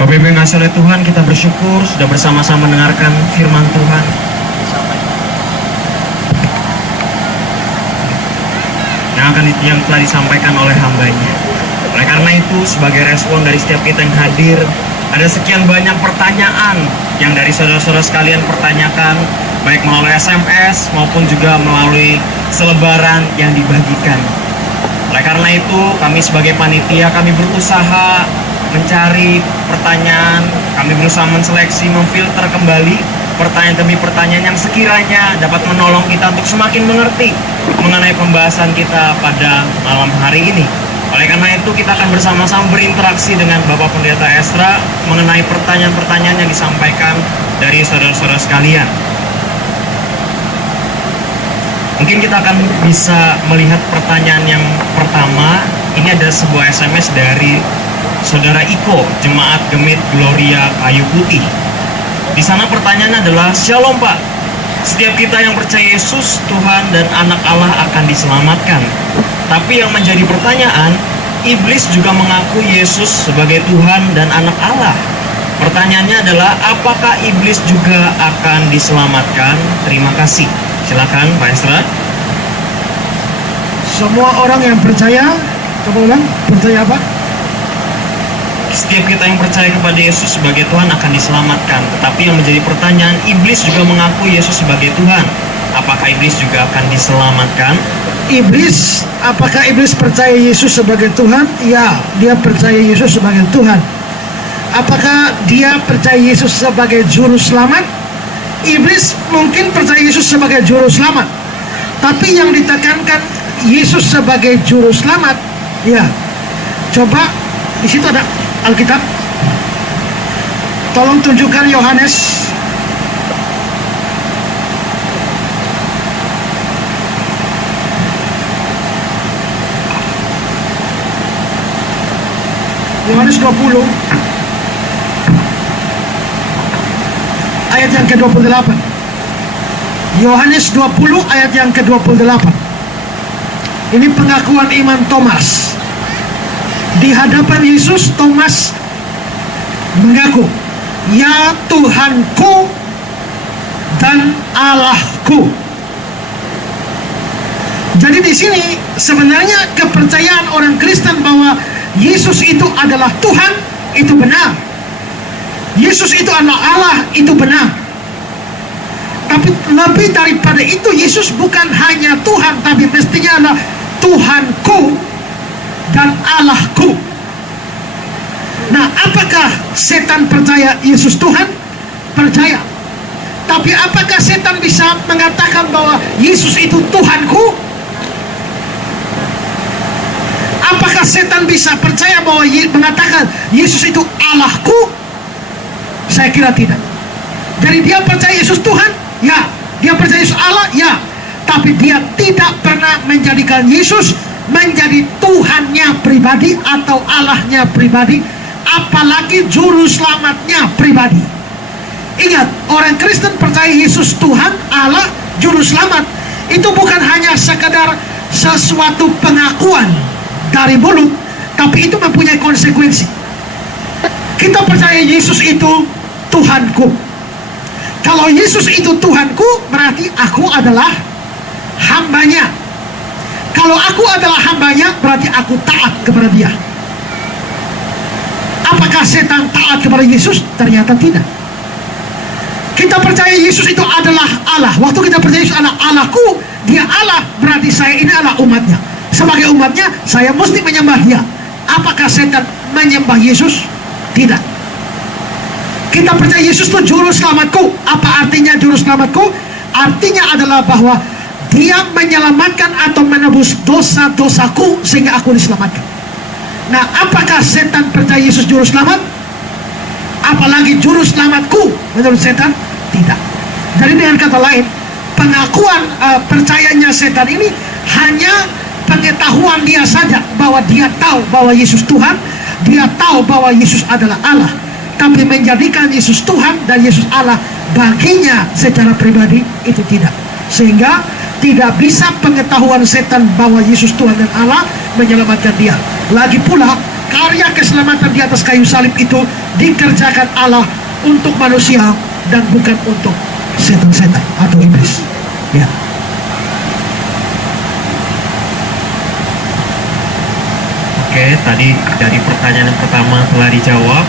Bapak Ibu yang kasih oleh Tuhan, kita bersyukur sudah bersama-sama mendengarkan firman Tuhan yang telah disampaikan oleh hambanya. Oleh karena itu, sebagai respon dari setiap kita yang hadir, ada sekian banyak pertanyaan yang dari saudara-saudara sekalian pertanyakan, baik melalui SMS maupun juga melalui selebaran yang dibagikan. Oleh karena itu, kami sebagai panitia, kami berusaha mencari pertanyaan, kami berusaha menseleksi, memfilter kembali pertanyaan demi pertanyaan yang sekiranya dapat menolong kita untuk semakin mengerti mengenai pembahasan kita pada malam hari ini. Oleh karena itu, kita akan bersama-sama berinteraksi dengan Bapak Pendeta Esra mengenai pertanyaan-pertanyaan yang disampaikan dari saudara-saudara sekalian. Mungkin kita akan bisa melihat pertanyaan yang pertama. Ini ada sebuah SMS dari Saudara Iko, Jemaat Gemit Gloria Kayu Putih. Di sana pertanyaannya adalah, Shalom Pak, setiap kita yang percaya Yesus, Tuhan dan anak Allah akan diselamatkan. Tapi yang menjadi pertanyaan, iblis juga mengaku Yesus sebagai Tuhan dan anak Allah. Pertanyaannya adalah, apakah iblis juga akan diselamatkan? Terima kasih. Silakan Pak Esra. Semua orang yang percaya, coba ulang, percaya apa? Setiap kita yang percaya kepada Yesus sebagai Tuhan akan diselamatkan. Tetapi yang menjadi pertanyaan, iblis juga mengaku Yesus sebagai Tuhan. Apakah iblis juga akan diselamatkan? Iblis, apakah iblis percaya Yesus sebagai Tuhan? Ya, dia percaya Yesus sebagai Tuhan. Apakah dia percaya Yesus sebagai juru selamat? Iblis mungkin percaya Yesus sebagai juru selamat. Tapi yang ditekankan Yesus sebagai juru selamat, ya. Coba di situ ada Alkitab. Tolong tunjukkan Yohanes. Yohanes 20 ayat yang ke-28. Yohanes 20 ayat yang ke-28. Ini pengakuan iman Thomas. Di hadapan Yesus, Thomas mengaku, "Ya Tuhanku dan Allahku." Jadi di sini sebenarnya kepercayaan orang Kristen bahwa Yesus itu adalah Tuhan, itu benar. Yesus itu adalah Allah, itu benar. Tapi lebih daripada itu, Yesus bukan hanya Tuhan, tapi mestinya adalah Tuhanku dan Allahku. Nah, apakah setan percaya Yesus Tuhan? Percaya. Tapi apakah setan bisa mengatakan bahwa Yesus itu Tuhanku? Apakah setan bisa percaya bahwa mengatakan Yesus itu Allahku? Saya kira tidak. Jadi dia percaya Yesus Tuhan? Ya. Dia percaya Yesus Allah? Ya. Tapi dia tidak pernah menjadikan Yesus menjadi Tuhannya pribadi atau Allahnya pribadi, apalagi juru selamatnya pribadi. Ingat, orang Kristen percaya Yesus Tuhan, Allah, juru selamat. Itu bukan hanya sekadar sesuatu pengakuan dari mulut, tapi itu mempunyai konsekuensi. Kita percaya Yesus itu Tuhanku. Kalau Yesus itu Tuhanku, berarti aku adalah hambanya. Kalau aku adalah hambanya, berarti aku taat kepada dia. Apakah setan taat kepada Yesus? Ternyata tidak. Kita percaya Yesus itu adalah Allah. Waktu kita percaya Yesus adalah Allahku, dia Allah, berarti saya ini adalah umatnya. Sebagai umatnya, saya mesti menyembah dia. Apakah setan menyembah Yesus? Tidak. Kita percaya Yesus itu juru selamatku. Apa artinya juru selamatku? Artinya adalah bahwa dia menyelamatkan atau menebus dosa-dosaku sehingga aku diselamatkan. Nah, apakah setan percaya Yesus juru selamat? Apalagi juru selamatku menurut setan? Tidak. Jadi dengan kata lain, pengakuan percayanya setan ini hanya pengetahuan dia saja, bahwa dia tahu bahwa Yesus Tuhan, dia tahu bahwa Yesus adalah Allah. Tapi menjadikan Yesus Tuhan dan Yesus Allah baginya secara pribadi itu tidak. Sehingga tidak bisa pengetahuan setan bahwa Yesus Tuhan dan Allah menyelamatkan dia. Lagi pula karya keselamatan di atas kayu salib itu dikerjakan Allah untuk manusia dan bukan untuk setan-setan atau iblis. Ya. Oke, tadi dari pertanyaan yang pertama telah dijawab.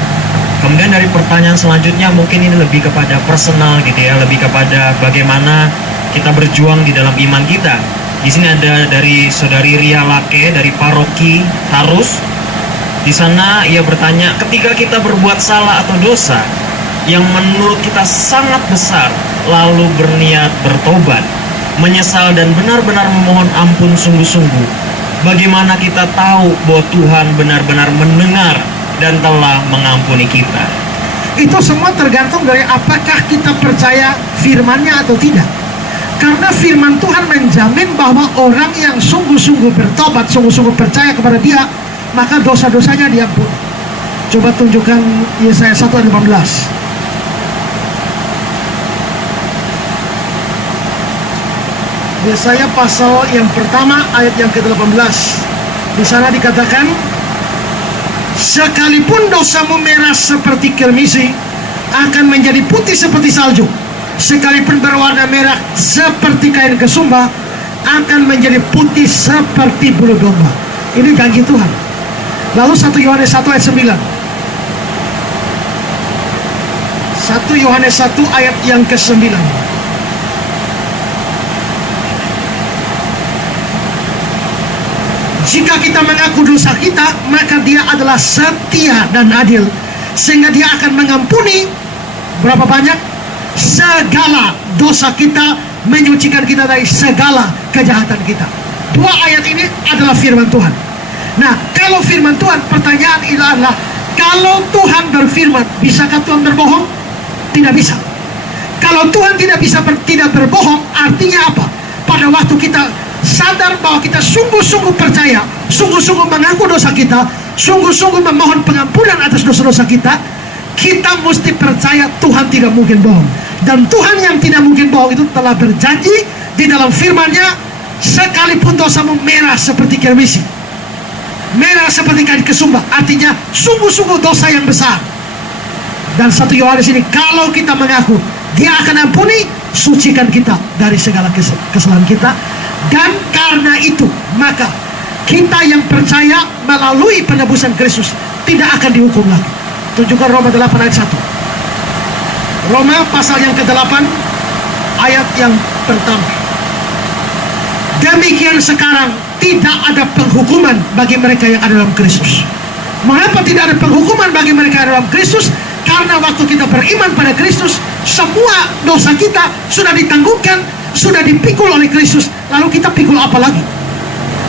Kemudian dari pertanyaan selanjutnya mungkin ini lebih kepada personal gitu ya, lebih kepada bagaimana kita berjuang di dalam iman kita. Di sini ada dari saudari Ria Lake dari paroki Tarus. Di sana ia bertanya, ketika kita berbuat salah atau dosa yang menurut kita sangat besar, lalu berniat bertobat, menyesal dan benar-benar memohon ampun sungguh-sungguh, bagaimana kita tahu bahwa Tuhan benar-benar mendengar dan telah mengampuni kita? Itu semua tergantung dari apakah kita percaya firman-Nya atau tidak. Karena firman Tuhan menjamin bahwa orang yang sungguh-sungguh bertobat, sungguh-sungguh percaya kepada Dia, maka dosa-dosanya diampuni. Coba tunjukkan Yesaya 1 ayat 18. Yesaya pasal yang pertama ayat yang ke-18. Di sana dikatakan, sekalipun dosamu merah seperti kirmisi, akan menjadi putih seperti salju. Sekalipun berwarna merah seperti kain kesumba, akan menjadi putih seperti bulu domba. Ini janji Tuhan. Lalu 1 Yohanes 1 ayat 9. 1 Yohanes 1 ayat yang ke-9. Jika kita mengaku dosa kita, maka Dia adalah setia dan adil, sehingga Dia akan mengampuni berapa banyak? Segala dosa kita, menyucikan kita dari segala kejahatan kita. Dua ayat ini adalah firman Tuhan. Nah, kalau firman Tuhan, pertanyaan ini adalah, kalau Tuhan berfirman, bisakah Tuhan berbohong? Tidak bisa. Kalau Tuhan tidak berbohong, artinya apa? Pada waktu kita sadar bahwa kita sungguh-sungguh percaya, sungguh-sungguh mengaku dosa kita, sungguh-sungguh memohon pengampunan atas dosa-dosa kita, kita mesti percaya Tuhan tidak mungkin bohong. Dan Tuhan yang tidak mungkin bohong itu telah berjanji di dalam firman-Nya, sekalipun dosamu merah seperti kirmisi, merah seperti kain kesumba, artinya sungguh-sungguh dosa yang besar. Dan 1 Yohanes ini, kalau kita mengaku, Dia akan ampuni, sucikan kita dari segala kesalahan kita. Dan karena itu, maka kita yang percaya melalui penebusan Kristus tidak akan dihukum lagi. Tunjukkan Roma 8 ayat 1. Roma pasal yang ke-8 ayat yang pertama. Demikian sekarang tidak ada penghukuman bagi mereka yang ada dalam Kristus. Mengapa tidak ada penghukuman bagi mereka yang ada dalam Kristus? Karena waktu kita beriman pada Kristus, semua dosa kita sudah ditangguhkan, sudah dipikul oleh Kristus. Lalu kita pikul apa lagi?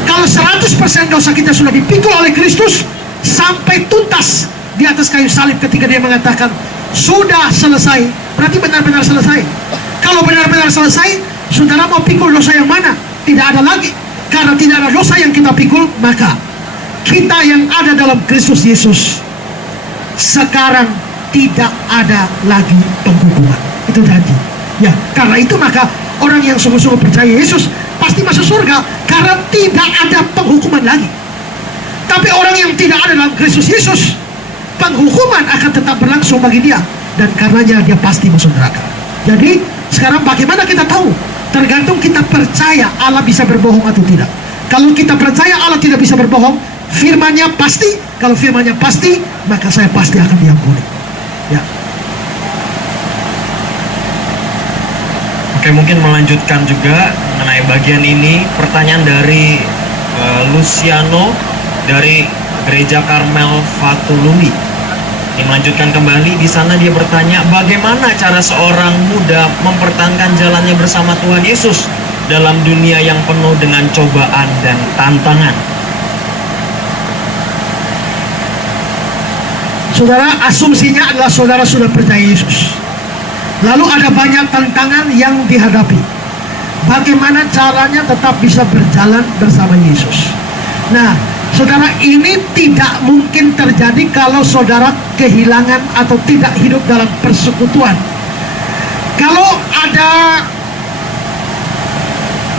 Kalau 100% dosa kita sudah dipikul oleh Kristus sampai tuntas di atas kayu salib, ketika Dia mengatakan sudah selesai, berarti benar-benar selesai. Kalau benar-benar selesai, saudara mau pikul dosa yang mana? Tidak ada lagi. Karena tidak ada dosa yang kita pikul, maka kita yang ada dalam Kristus Yesus sekarang tidak ada lagi penghukuman. Itu janji. Ya, karena itu maka orang yang sungguh-sungguh percaya Yesus pasti masuk surga, karena tidak ada penghukuman lagi. Tapi orang yang tidak ada dalam Kristus Yesus, penghukuman akan tetap berlangsung bagi dia, dan karenanya dia pasti masuk neraka. Jadi sekarang bagaimana kita tahu? Tergantung kita percaya Allah bisa berbohong atau tidak. Kalau kita percaya Allah tidak bisa berbohong, firman-Nya pasti. Kalau firman-Nya pasti, maka saya pasti akan diampuni. Ya. Oke, mungkin melanjutkan juga mengenai bagian ini. Pertanyaan dari Luciano dari Gereja Karmel Fatulumi. Yang melanjutkan kembali, di sana dia bertanya, bagaimana cara seorang muda mempertahankan jalannya bersama Tuhan Yesus dalam dunia yang penuh dengan cobaan dan tantangan? Saudara, asumsinya adalah saudara sudah percaya Yesus. Lalu ada banyak tantangan yang dihadapi. Bagaimana caranya tetap bisa berjalan bersama Yesus? Nah, saudara, ini tidak mungkin terjadi kalau saudara kehilangan atau tidak hidup dalam persekutuan. Kalau ada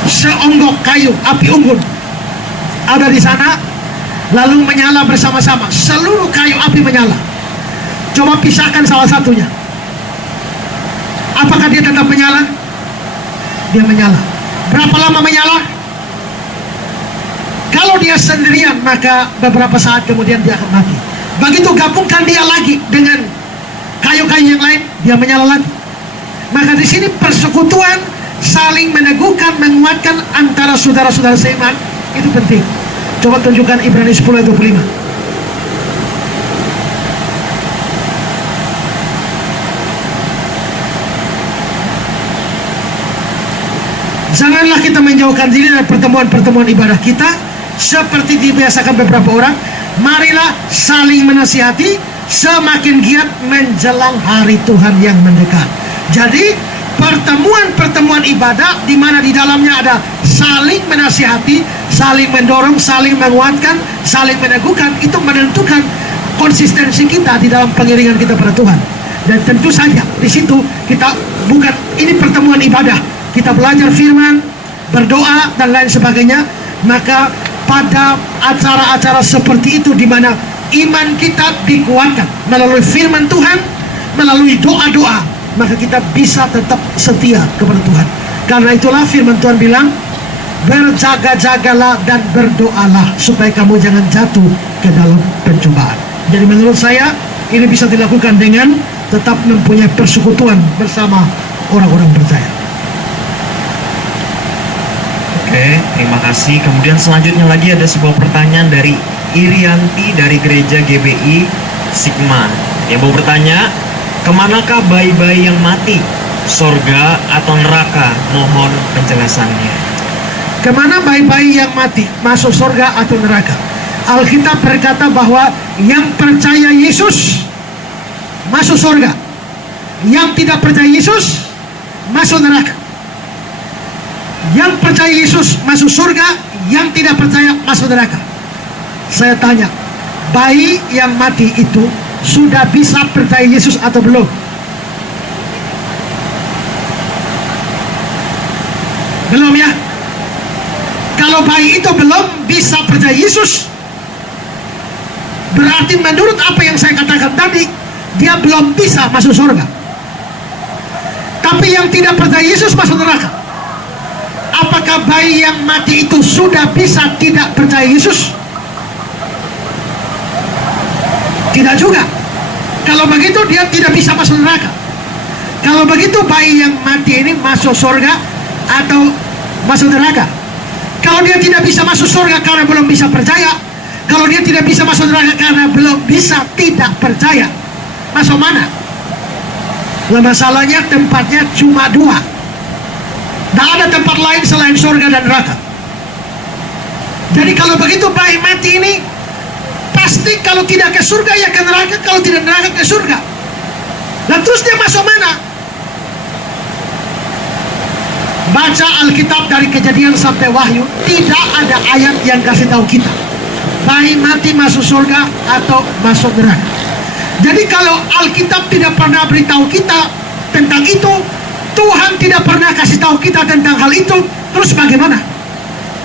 seonggok kayu, api unggun ada di sana, lalu menyala bersama-sama. Seluruh kayu api menyala. Coba pisahkan salah satunya. Apakah dia tetap menyala? Dia menyala. Berapa lama menyala? Kalau dia sendirian, maka beberapa saat kemudian dia akan mati. Begitu gabungkan dia lagi dengan kayu-kayu yang lain, dia menyala lagi. Maka di sini persekutuan saling meneguhkan, menguatkan antara saudara-saudara seiman, itu penting. Coba tunjukkan Ibrani 10 ayat 25. Janganlah kita menjauhkan diri dari pertemuan-pertemuan ibadah kita seperti dibiasakan beberapa orang. Marilah saling menasihati semakin giat menjelang hari Tuhan yang mendekat. Jadi pertemuan-pertemuan ibadah di mana di dalamnya ada saling menasihati, saling mendorong, saling menguatkan, saling meneguhkan, itu menentukan konsistensi kita di dalam pengiringan kita pada Tuhan. Dan tentu saja di situ kita bukan ini pertemuan ibadah, kita belajar firman, berdoa dan lain sebagainya. Maka pada acara-acara seperti itu di mana iman kita dikuatkan melalui firman Tuhan, melalui doa-doa, maka kita bisa tetap setia kepada Tuhan. Karena itulah firman Tuhan bilang, berjaga-jagalah dan berdoalah supaya kamu jangan jatuh ke dalam pencobaan. Jadi menurut saya ini bisa dilakukan dengan tetap mempunyai persekutuan bersama orang-orang percaya. Oke, terima kasih. Kemudian selanjutnya lagi ada sebuah pertanyaan dari Irianti dari Gereja GBI Sigma. Yang mau bertanya, kemanakah bayi-bayi yang mati? Sorga atau neraka? Mohon penjelasannya. Kemana bayi-bayi yang mati? Masuk sorga atau neraka? Alkitab berkata bahwa yang percaya Yesus masuk sorga, yang tidak percaya Yesus masuk neraka. Yang percaya Yesus masuk surga, yang tidak percaya masuk neraka. Saya tanya, bayi yang mati itu sudah bisa percaya Yesus atau belum? Belum ya? Kalau bayi itu belum bisa percaya Yesus, berarti menurut apa yang saya katakan tadi, dia belum bisa masuk surga. Tapi yang tidak percaya Yesus masuk neraka. Apakah bayi yang mati itu sudah bisa tidak percaya Yesus? Tidak juga. Kalau begitu dia tidak bisa masuk neraka. Kalau begitu bayi yang mati ini masuk surga atau masuk neraka? Kalau dia tidak bisa masuk surga karena belum bisa percaya, kalau dia tidak bisa masuk neraka karena belum bisa tidak percaya, masuk mana? Masalahnya tempatnya cuma dua. Tidak ada tempat lain selain surga dan neraka. Jadi kalau begitu bayi mati ini pasti kalau tidak ke surga ya ke neraka, kalau tidak neraka ke surga. Dan terus dia masuk mana? Baca Alkitab dari Kejadian sampai Wahyu, tidak ada ayat yang kasih tahu kita bayi mati masuk surga atau masuk neraka. Jadi kalau Alkitab tidak pernah beritahu kita tentang itu, Tuhan tidak pernah kasih tahu kita tentang hal itu, terus bagaimana?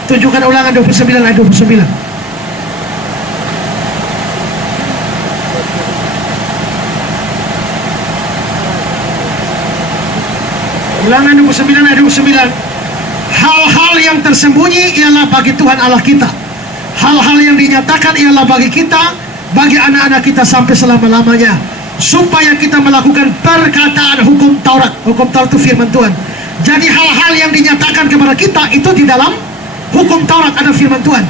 Tunjukkan Ulangan 29 ayat 29. Ulangan 29 ayat 29. Hal-hal yang tersembunyi ialah bagi Tuhan Allah kita. Hal-hal yang dinyatakan ialah bagi kita, bagi anak-anak kita sampai selama-lamanya, supaya kita melakukan perkataan hukum Taurat. Hukum Taurat itu firman Tuhan. Jadi hal-hal yang dinyatakan kepada kita itu di dalam hukum Taurat ada firman Tuhan.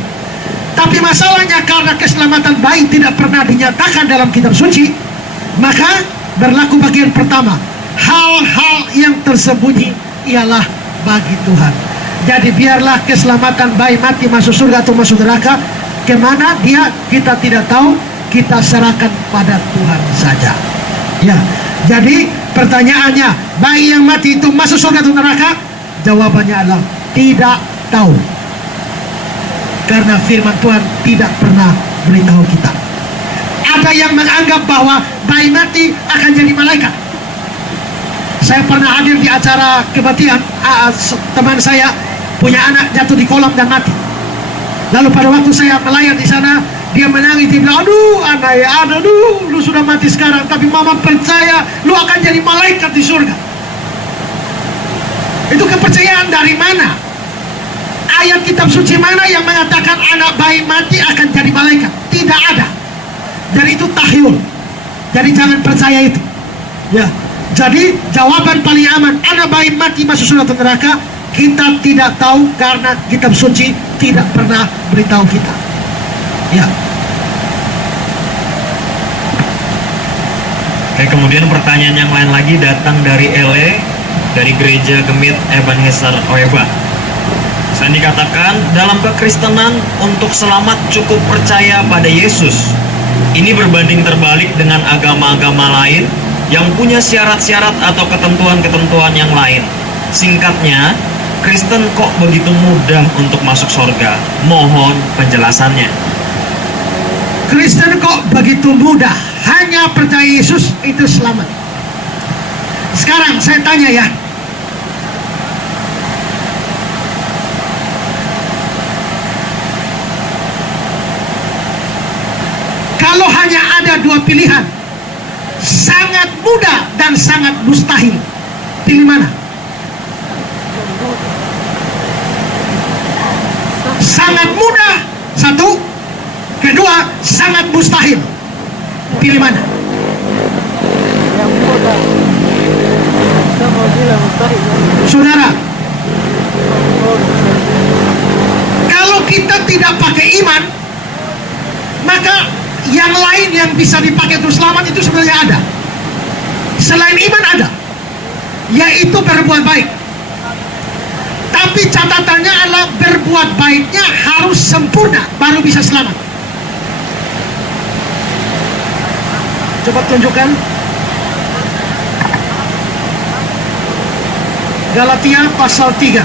Tapi masalahnya karena keselamatan bayi tidak pernah dinyatakan dalam kitab suci, maka berlaku bagian pertama, hal-hal yang tersembunyi ialah bagi Tuhan. Jadi biarlah keselamatan bayi mati masuk surga atau masuk neraka, kemana dia kita tidak tahu, kita serahkan pada Tuhan saja. Ya, jadi pertanyaannya, bayi yang mati itu masuk surga atau neraka? Jawabannya adalah tidak tahu. Karena firman Tuhan tidak pernah beritahu kita. Ada yang menganggap bahwa bayi mati akan jadi malaikat. Saya pernah hadir di acara kematian, teman saya punya anak jatuh di kolam dan mati. Lalu pada waktu saya melayar di sana, Dia menangis, dia bilang, aduh anak ya, aduh lu sudah mati sekarang, tapi mama percaya lu akan jadi malaikat di surga. Itu kepercayaan dari mana? Ayat kitab suci mana yang mengatakan anak bayi mati akan jadi malaikat? Tidak ada. Dan itu tahyul. Jadi jangan percaya itu. Ya. Jadi jawaban paling aman, anak bayi mati masuk surga atau neraka, kita tidak tahu karena kitab suci tidak pernah beritahu kita. Ya. Oke, kemudian pertanyaan yang lain lagi datang dari Ele, dari gereja Gemit Ebenezer Oeba. Saya dikatakan dalam kekristenan untuk selamat cukup percaya pada Yesus. Ini berbanding terbalik dengan agama-agama lain yang punya syarat-syarat atau ketentuan-ketentuan yang lain. Singkatnya, Kristen kok begitu mudah untuk masuk surga? Mohon penjelasannya. Kristen kok begitu mudah, hanya percaya Yesus itu selamat. Sekarang saya tanya ya, kalau hanya ada dua pilihan, sangat mudah dan sangat mustahil, pilih mana? Sangat mudah satu, kedua sangat mustahil, pilih mana? Yang mudah. Sama bilang mustahil. Saudara, kalau kita tidak pakai iman, maka yang lain yang bisa dipakai untuk selamat itu sebenarnya ada. Selain iman ada, yaitu berbuat baik. Tapi catatannya adalah berbuat baiknya harus sempurna baru bisa selamat. Coba tunjukkan Galatia pasal 3.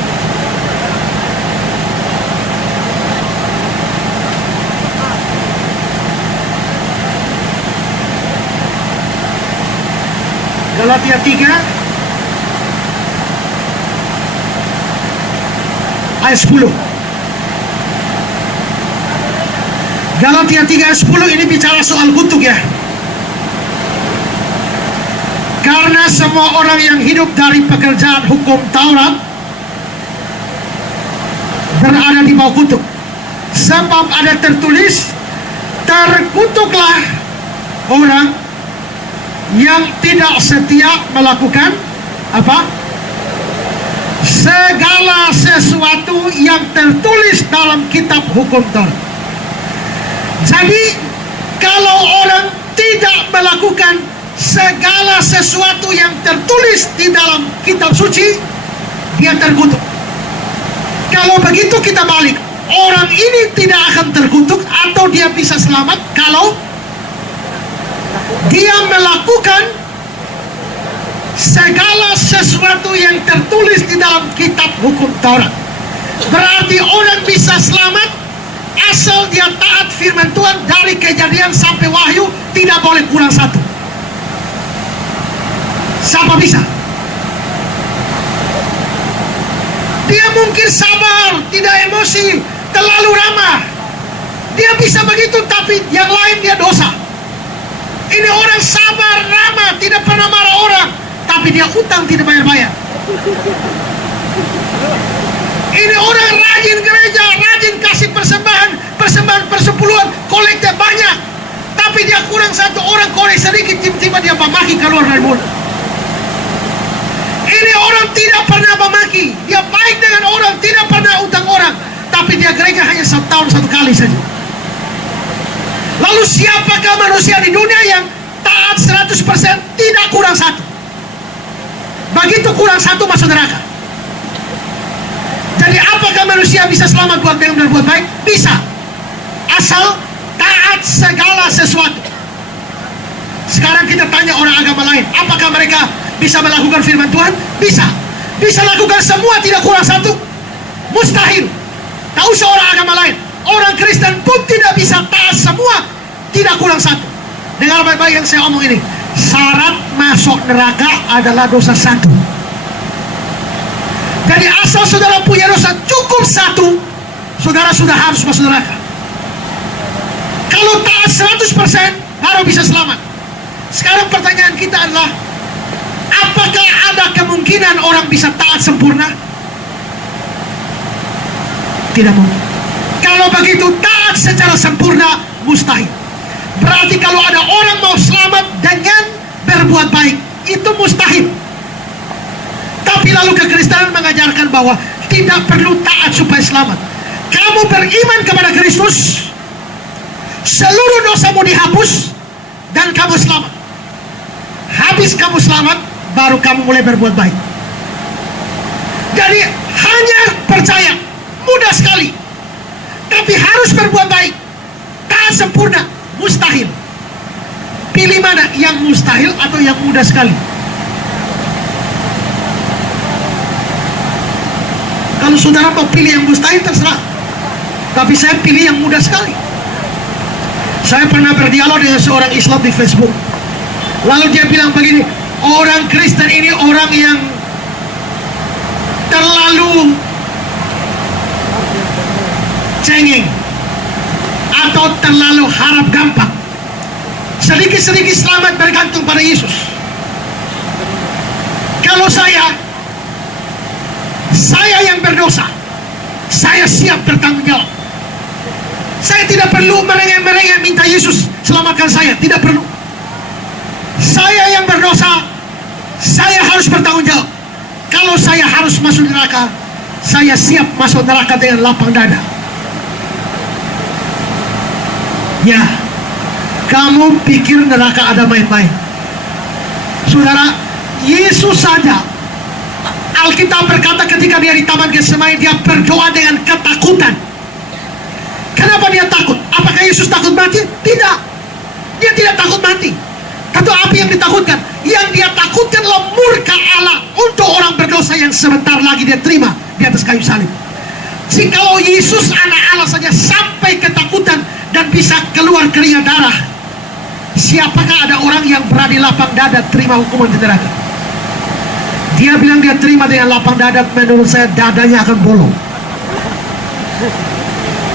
Galatia 3 ayat 10. Galatia 3 ayat 10 ini bicara soal kutuk ya. Karena semua orang yang hidup dari pekerjaan hukum Taurat berada di bawah kutuk. Sebab ada tertulis, terkutuklah orang yang tidak setia melakukan apa? Segala sesuatu yang tertulis dalam kitab hukum Taurat. Jadi kalau orang tidak melakukan segala sesuatu yang tertulis di dalam kitab suci, dia terkutuk. Kalau begitu kita balik, orang ini tidak akan terkutuk atau dia bisa selamat kalau dia melakukan segala sesuatu yang tertulis di dalam kitab hukum Taurat. Berarti orang bisa selamat asal dia taat firman Tuhan dari Kejadian sampai Wahyu, tidak boleh kurang satu. Siapa bisa? Dia mungkin sabar, tidak emosi, terlalu ramah. Dia bisa begitu, tapi yang lain dia dosa. Ini orang sabar, ramah, tidak pernah marah orang, tapi dia utang tidak bayar-bayar. Ini orang rajin gereja, rajin kasih persembahan persepuluhan, kolekte banyak, tapi dia kurang satu orang kolek sedikit, tiba-tiba dia memaki keluar dari mulut. Ini orang tidak pernah memaki, dia baik dengan orang, tidak pernah utang orang, tapi dia gereja hanya setahun satu kali saja. Lalu siapakah manusia di dunia yang taat 100% tidak kurang satu? Begitu kurang satu masuk neraka. Jadi apakah manusia bisa selamat buat dengan berbuat baik? Bisa, asal taat segala sesuatu. Sekarang kita tanya orang agama lain, apakah mereka bisa melakukan firman Tuhan? Bisa. Bisa lakukan semua, tidak kurang satu? Mustahil. Tak usah orang agama lain, orang Kristen pun tidak bisa taat semua, tidak kurang satu. Dengar baik-baik yang saya omong ini. Syarat masuk neraka adalah dosa satu. Jadi asal saudara punya dosa cukup satu, saudara sudah harus masuk neraka. Kalau taat 100% baru bisa selamat. Sekarang pertanyaan kita adalah, apakah ada kemungkinan orang bisa taat sempurna? Tidak mungkin. Kalau begitu, taat secara sempurna mustahil. Berarti kalau ada orang mau selamat dengan berbuat baik, itu mustahil. Tapi lalu kekristenan mengajarkan bahwa tidak perlu taat supaya selamat. Kamu beriman kepada Kristus, seluruh dosamu dihapus, dan kamu selamat. Habis kamu selamat, baru kamu mulai berbuat baik. Jadi hanya percaya, mudah sekali. Tapi harus berbuat baik, taat sempurna, mustahil. Pilih mana, yang mustahil atau yang mudah sekali? Kalau saudara mau pilih yang mustahil, terserah. Tapi saya pilih yang mudah sekali. Saya pernah berdialog dengan seorang Islam di Facebook. Lalu dia bilang begini, orang Kristen ini orang yang terlalu cengeng atau terlalu harap gampang. Sedikit-sedikit selamat bergantung pada Yesus. Kalau saya yang berdosa, saya siap bertanggung jawab. Saya tidak perlu merengek-merengek minta Yesus selamatkan saya, tidak perlu. Saya yang berdosa, saya harus bertanggung jawab. Kalau saya harus masuk neraka, saya siap masuk neraka dengan lapang dada. Ya, kamu pikir neraka ada main-main? Saudara, Yesus saja, Alkitab berkata ketika dia di Taman Getsemani, dia berdoa dengan ketakutan. Kenapa dia takut? Apakah Yesus takut mati? Tidak. Dia tidak takut mati. Atau apa yang ditakutkan? Yang dia takutkan adalah murka Allah untuk orang berdosa yang sebentar lagi dia terima di atas kayu salib. Jikalau Yesus anak Allah saja sampai ketakutan dan bisa keluar keringat darah, siapakah ada orang yang berani lapang dada terima hukuman di neraka? Dia bilang dia terima dengan lapang dada, menurut saya dadanya akan bolong.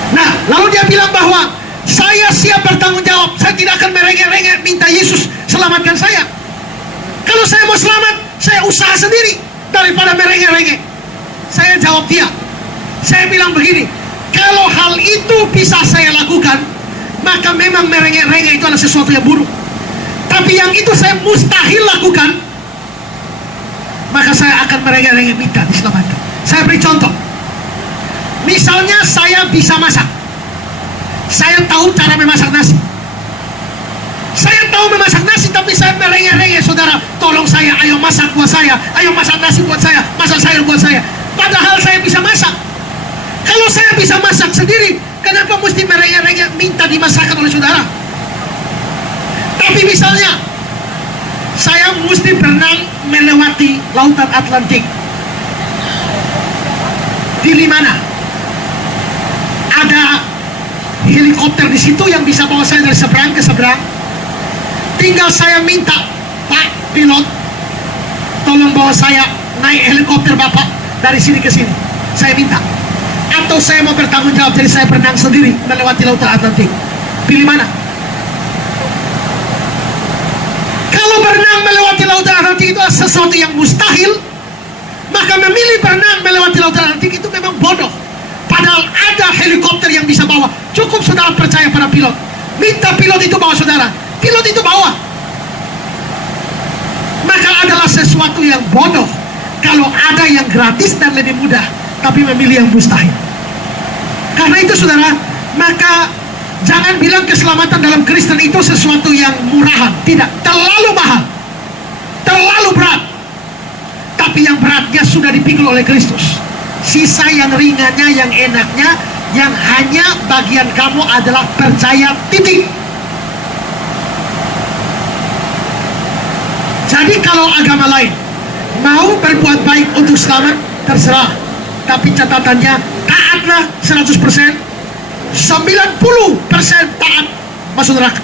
Nah, lalu dia bilang bahwa saya siap bertanggung jawab, saya tidak akan merengek-rengek minta Yesus selamatkan saya. Kalau saya mau selamat, saya usaha sendiri daripada merengek-rengek. Saya jawab dia, saya bilang begini, kalau hal itu bisa saya lakukan, maka memang merengek-rengek itu adalah sesuatu yang buruk. Tapi yang itu saya mustahil lakukan, maka saya akan merengek-rengek minta diselamatkan. Saya beri contoh. Misalnya saya bisa masak, saya tahu cara memasak nasi. Saya tahu memasak nasi, tapi saya merengek-rengek, saudara, tolong saya, ayo masak buat saya, ayo masak nasi buat saya, masak sayur buat saya. Padahal saya bisa masak. Kalau saya bisa masak sendiri, kenapa mesti merengek-rengek minta dimasakkan oleh saudara? Tapi misalnya saya mesti berenang melewati lautan Atlantik. Pilih mana? Ada helikopter di situ yang bisa bawa saya dari seberang ke seberang. Tinggal saya minta, Pak pilot, tolong bawa saya naik helikopter Bapak dari sini ke sini. Saya minta. Atau saya mau bertanggung jawab, jadi saya berenang sendiri melewati lautan Atlantik. Pilih mana? Kalau berenang melewati lautan Atlantik itu sesuatu yang mustahil, maka memilih berenang melewati lautan Atlantik itu memang bodoh. Padahal ada helikopter yang bisa bawa. Cukup saudara percaya pada pilot. Minta pilot itu bawa saudara. Pilot itu bawa. Maka adalah sesuatu yang bodoh kalau ada yang gratis dan lebih mudah, tapi memilih yang mustahil. Karena itu saudara, maka jangan bilang keselamatan dalam Kristen itu sesuatu yang murahan. Tidak, terlalu mahal, terlalu berat. Tapi yang beratnya sudah dipikul oleh Kristus. Sisa yang ringannya, yang enaknya, yang hanya bagian kamu adalah percaya, titik. Jadi kalau agama lain mau berbuat baik untuk selamat, terserah. Tapi catatannya, taatlah 100%, 90% taat masuk neraka.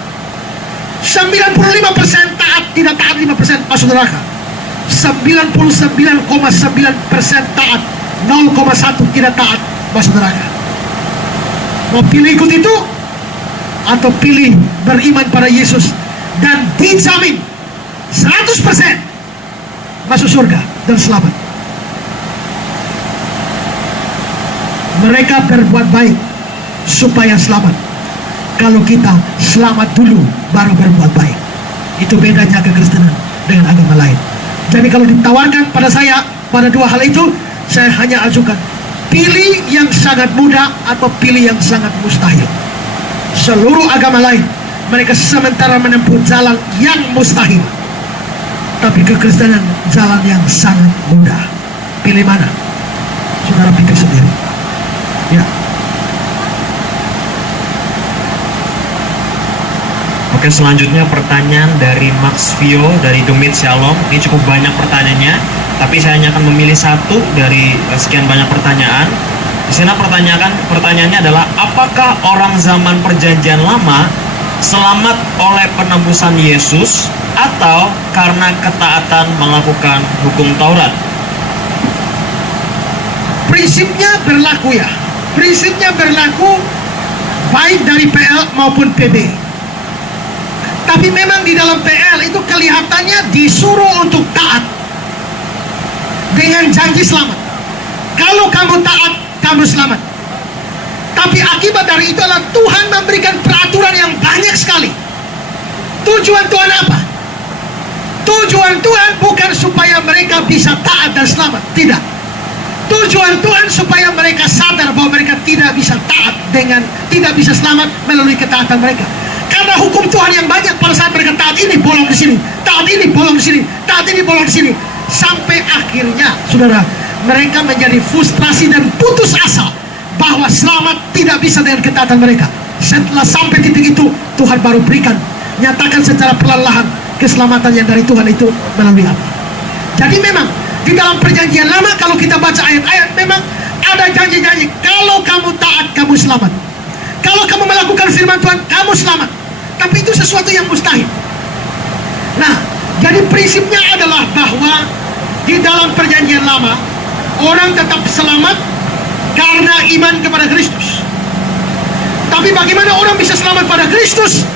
95% taat, tidak taat 5% masuk neraka. 99,9% taat, 0,1 tidak taat masuk neraka. Mau pilih ikut itu, atau pilih beriman pada Yesus dan dijamin 100% masuk surga dan selamat. Mereka berbuat baik supaya selamat. Kalau kita selamat dulu baru berbuat baik. Itu bedanya kekristenan dengan agama lain. Jadi kalau ditawarkan pada saya pada dua hal itu, saya hanya ajukan pilih yang sangat mudah atau pilih yang sangat mustahil. Seluruh agama lain mereka sementara menempuh jalan yang mustahil, tapi kekristenan jalan yang sangat mudah. Pilih mana? Saudara pikir sendiri. Ya. Oke, selanjutnya pertanyaan dari Max Vio dari Gemit Shalom. Ini cukup banyak pertanyaannya, tapi saya hanya akan memilih satu dari sekian banyak pertanyaan. Di sana pertanyaannya adalah, apakah orang zaman perjanjian lama selamat oleh penebusan Yesus atau karena ketaatan melakukan hukum Taurat? Prinsipnya berlaku ya. Prinsipnya berlaku baik dari PL maupun PB. Tapi memang di dalam PL itu kelihatannya disuruh untuk taat dengan janji selamat. Kalau kamu taat, kamu selamat. Tapi akibat dari itu adalah Tuhan memberikan peraturan yang banyak sekali. Tujuan Tuhan apa? Tujuan Tuhan bukan supaya mereka bisa taat dan selamat. Tidak. Tujuan Tuhan supaya mereka sadar bahwa mereka tidak bisa taat dengan, tidak bisa selamat melalui ketaatan mereka. Karena hukum Tuhan yang banyak pada saat mereka taat ini bolong di sini, taat ini bolong di sini, taat ini bolong di sini, sampai akhirnya, saudara, mereka menjadi frustrasi dan putus asa bahwa selamat tidak bisa dengan ketaatan mereka. Setelah sampai titik itu, Tuhan baru berikan, nyatakan secara perlahan-lahan keselamatan yang dari Tuhan itu melalui apa. Jadi memang di dalam perjanjian lama kalau kita baca ayat-ayat memang ada janji-janji. Kalau kamu taat, kamu selamat. Kalau kamu melakukan firman Tuhan, kamu selamat. Tapi itu sesuatu yang mustahil. Nah, jadi prinsipnya adalah bahwa di dalam perjanjian lama orang tetap selamat karena iman kepada Kristus. Tapi bagaimana orang bisa selamat pada Kristus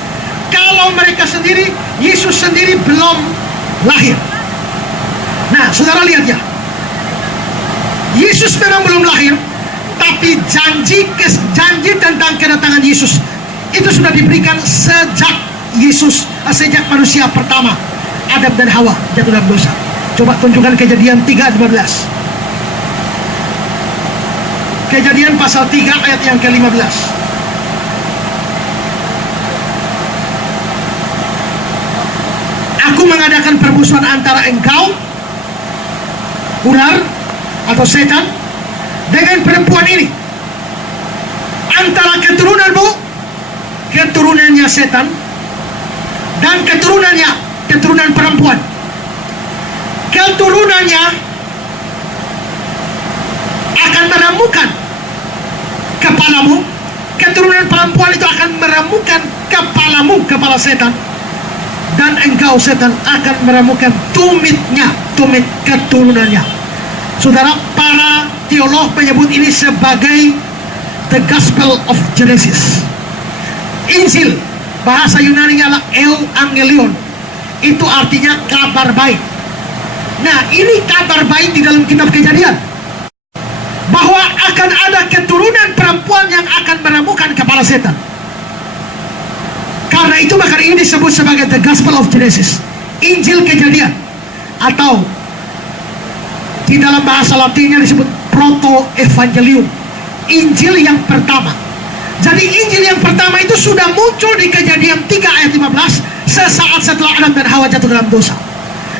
kalau mereka sendiri, Yesus sendiri belum lahir? Nah, saudara lihat ya, Yesus memang belum lahir, tapi janji tentang kedatangan Yesus itu sudah diberikan sejak sejak manusia pertama, Adam dan Hawa jatuh dalam dosa. Coba tunjukkan Kejadian 3:15. Kejadian pasal 3 ayat yang ke-15. Aku mengadakan permusuhan antara engkau, ular atau setan, dengan perempuan ini, antara keturunanmu, keturunannya setan, dan keturunan perempuan. Keturunannya akan meremukan kepalamu, keturunan perempuan itu akan meremukan kepalamu, kepala setan, dan engkau setan akan meremukan tumitnya, tumit keturunannya. Saudara, para teolog menyebut ini sebagai the Gospel of Genesis. Injil, bahasa Yunani adalah Evangelion. Itu artinya kabar baik. Nah, ini kabar baik di dalam kitab Kejadian, bahwa akan ada keturunan perempuan yang akan meremukan kepala setan. Karena itu maka ini disebut sebagai the Gospel of Genesis, Injil Kejadian, atau di dalam bahasa Latinnya disebut Proto-Evangelium, Injil yang pertama. Jadi Injil yang pertama itu sudah muncul di Kejadian 3 ayat 15, sesaat setelah Adam dan Hawa jatuh dalam dosa.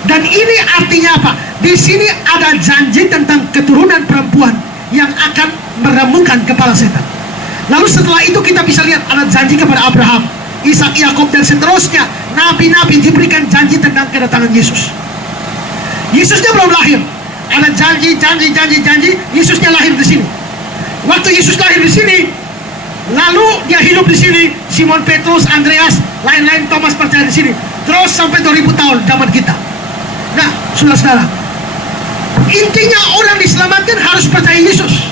Dan ini artinya apa? Di sini ada janji tentang keturunan perempuan yang akan meremukan kepala setan. Lalu setelah itu kita bisa lihat ada janji kepada Abraham, Ishak, Yakub, dan seterusnya. Nabi-nabi diberikan janji tentang kedatangan Yesus. Yesusnya belum lahir, ada janji. Yesusnya lahir di sini. Waktu Yesus lahir di sini, lalu dia hidup di sini. Simon Petrus, Andreas, lain-lain Thomas percaya di sini. Terus sampai 2000 tahun zaman kita. Nah, saudara-saudara, intinya orang diselamatkan harus percaya Yesus.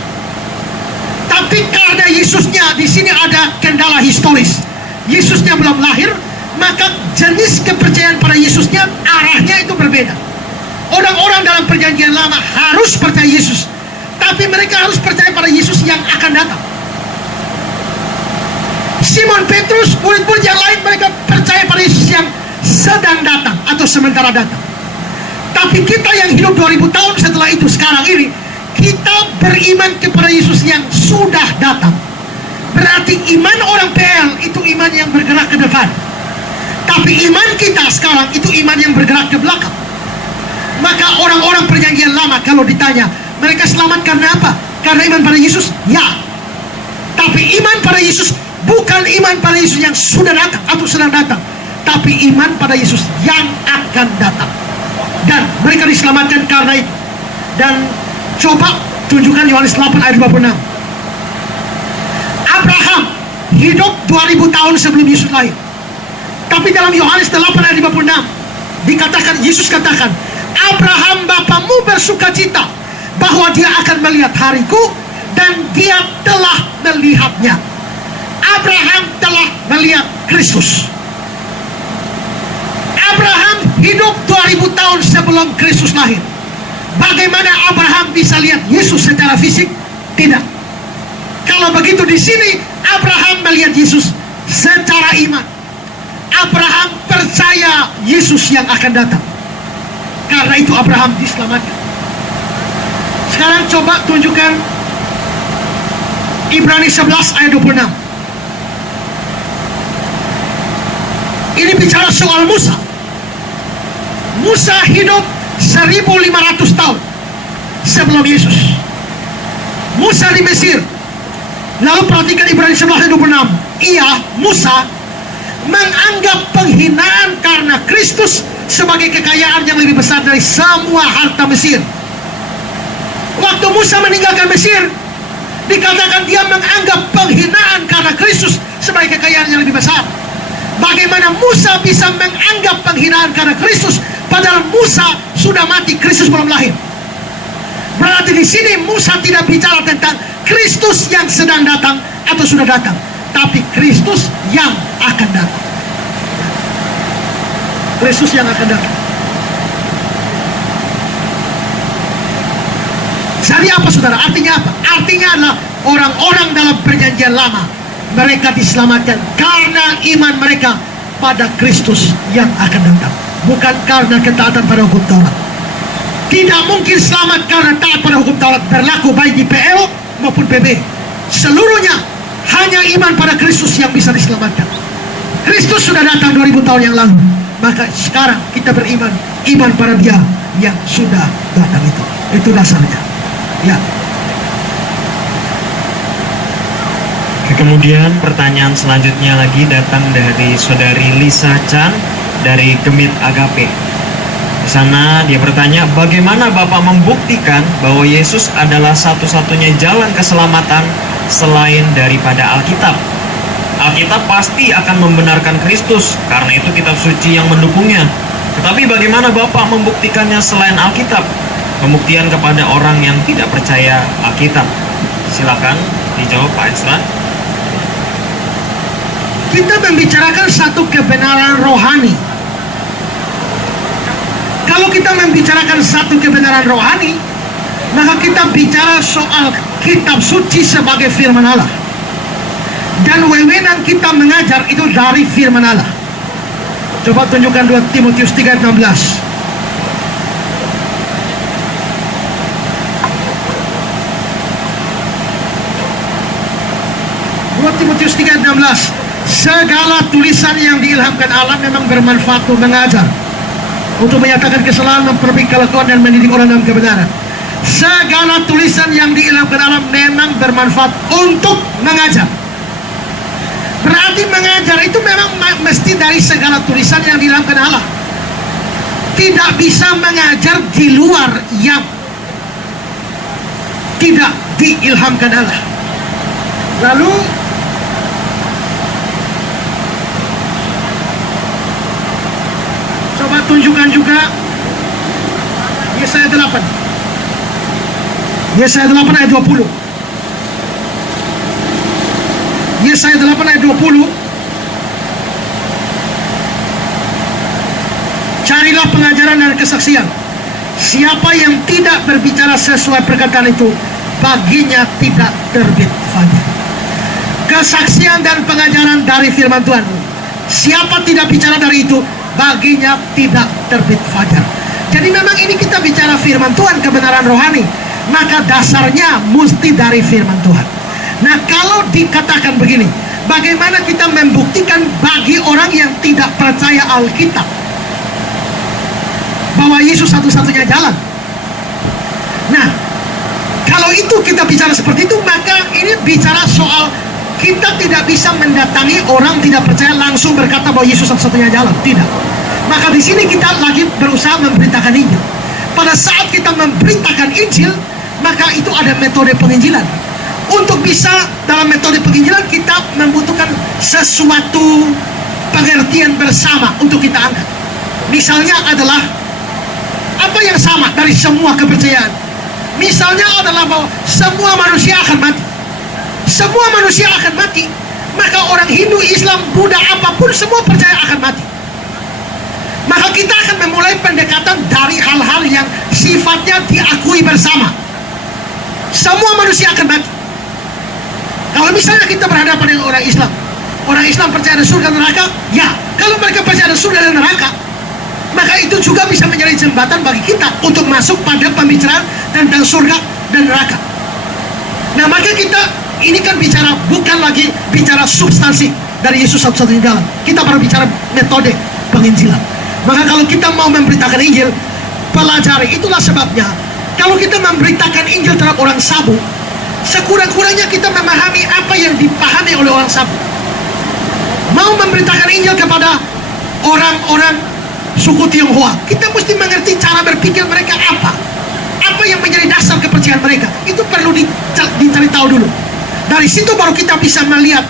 Tapi karena Yesusnya di sini ada kendala historis, Yesusnya belum lahir, maka jenis kepercayaan pada Yesusnya arahnya itu berbeda. Orang-orang dalam perjanjian lama harus percaya Yesus, tapi mereka harus percaya pada Yesus yang akan datang. Simon Petrus, murid-murid yang lain, mereka percaya pada Yesus yang sedang datang atau sementara datang. Tapi kita yang hidup 2000 tahun setelah itu, sekarang ini, kita beriman kepada Yesus yang sudah datang. Berarti iman orang PL itu iman yang bergerak ke depan. Tapi iman kita sekarang itu iman yang bergerak ke belakang. Maka orang-orang perjanjian lama kalau ditanya, mereka selamat karena apa? Karena iman pada Yesus? Ya. Tapi iman pada Yesus bukan iman pada Yesus yang sudah datang atau sedang datang, tapi iman pada Yesus yang akan datang. Dan mereka diselamatkan karena itu. Dan coba tunjukkan Yohanes 8 ayat 26. Abraham hidup 2000 tahun sebelum Yesus lahir. Tapi dalam Yohanes 8 ayat 56 dikatakan, Yesus katakan, Abraham bapamu bersuka cita bahwa dia akan melihat hariku, dan dia telah melihatnya. Abraham telah melihat Kristus. Abraham hidup 2000 tahun sebelum Kristus lahir. Bagaimana Abraham bisa lihat Yesus secara fisik? Tidak. Kalau begitu di sini Abraham melihat Yesus secara iman. Abraham percaya Yesus yang akan datang. Karena itu Abraham diselamatkan. Sekarang coba tunjukkan Ibrani 11 ayat 26. Ini bicara soal Musa. Musa hidup 1500 tahun sebelum Yesus. Musa di Mesir. Lalu perhatikan Ibrani 11 ayat 26. Ia, Musa, menganggap penghinaan karena Kristus sebagai kekayaan yang lebih besar dari semua harta Mesir. Waktu Musa meninggalkan Mesir, dikatakan dia menganggap penghinaan karena Kristus sebagai kekayaan yang lebih besar. Bagaimana Musa bisa menganggap penghinaan karena Kristus, padahal Musa sudah mati, Kristus belum lahir? Berarti di sini Musa tidak bicara tentang Kristus yang sedang datang atau sudah datang, tapi Kristus yang akan datang. Kristus yang akan datang. Jadi apa saudara? Artinya apa? Artinya adalah orang-orang dalam perjanjian lama, mereka diselamatkan karena iman mereka pada Kristus yang akan datang, bukan karena ketaatan pada hukum Taurat. Tidak mungkin selamat karena taat pada hukum Taurat, berlaku baik di PL maupun PB. Seluruhnya hanya iman pada Kristus yang bisa diselamatkan. Kristus sudah datang 2000 tahun yang lalu, maka sekarang kita beriman, iman pada Dia yang sudah datang itu. Itu dasarnya. Ya. Kemudian pertanyaan selanjutnya lagi datang dari saudari Lisa Chan dari Gemit Agape. Di sana dia bertanya, bagaimana Bapak membuktikan bahwa Yesus adalah satu-satunya jalan keselamatan selain daripada Alkitab? Alkitab pasti akan membenarkan Kristus, karena itu kitab suci yang mendukungnya. Tetapi bagaimana Bapak membuktikannya selain Alkitab? Pembuktian kepada orang yang tidak percaya Alkitab. Silakan dijawab Pak Esra. Kita membicarakan satu kebenaran rohani. Kalau kita membicarakan satu kebenaran rohani, maka kita bicara soal kitab suci sebagai firman Allah. Dan wewenang kita mengajar itu dari firman Allah. Coba tunjukkan 2 Timotius 3 ayat 16. 2 Timotius 3 ayat 16. Segala tulisan yang diilhamkan Allah memang bermanfaat untuk mengajar, untuk menyatakan kesalahan, memperbaiki kelakuan, dan mendidik orang dalam kebenaran. Segala tulisan yang diilhamkan Allah memang bermanfaat untuk mengajar. Berarti mengajar itu memang mesti dari segala tulisan yang diilhamkan Allah. Tidak bisa mengajar di luar yang tidak diilhamkan Allah. Lalu coba tunjukkan juga Yesaya 8. Yesaya 8 ayat 20. Yesaya 8 ayat 20. Carilah pengajaran dan kesaksian. Siapa yang tidak berbicara sesuai perkataan itu, baginya tidak terbit fajar. Kesaksian dan pengajaran dari firman Tuhan. Siapa tidak bicara dari itu, baginya tidak terbit fajar. Jadi memang ini kita bicara firman Tuhan, kebenaran rohani, maka dasarnya mesti dari firman Tuhan. Nah, kalau dikatakan begini, bagaimana kita membuktikan bagi orang yang tidak percaya Alkitab bahwa Yesus satu-satunya jalan? Nah, kalau itu kita bicara seperti itu, maka ini bicara soal kita tidak bisa mendatangi orang tidak percaya langsung berkata bahwa Yesus satu-satunya jalan. Tidak. Maka di sini kita lagi berusaha memberitakan Injil. Pada saat kita memberitakan Injil, maka itu ada metode penginjilan. Untuk bisa dalam metode penginjilan, kita membutuhkan sesuatu pengertian bersama untuk kita angkat. Misalnya adalah apa yang sama dari semua kepercayaan. Misalnya adalah bahwa semua manusia akan mati. Semua manusia akan mati. Maka orang Hindu, Islam, Buddha, apapun semua percaya akan mati. Maka kita akan memulai pendekatan dari hal-hal yang sifatnya diakui bersama. Semua manusia akan mati. Kalau misalnya kita berhadapan dengan orang Islam percaya ada surga dan neraka, ya. Kalau mereka percaya ada surga dan neraka, maka itu juga bisa menjadi jembatan bagi kita untuk masuk pada pembicaraan tentang surga dan neraka. Nah, maka kita ini kan bicara, bukan lagi bicara substansi dari Yesus satu-satunya jalan. Kita baru bicara metode penginjilan. Maka kalau kita mau memberitakan Injil, pelajari. Itulah sebabnya kalau kita memberitakan Injil terhadap orang sabu, sekurang-kurangnya kita memahami apa yang dipahami oleh orang sabu. Mau memberitakan Injil kepada orang-orang suku Tionghoa, kita mesti mengerti cara berpikir mereka apa yang menjadi dasar kepercayaan mereka. Itu perlu dicari tahu dulu. Dari situ baru kita bisa melihat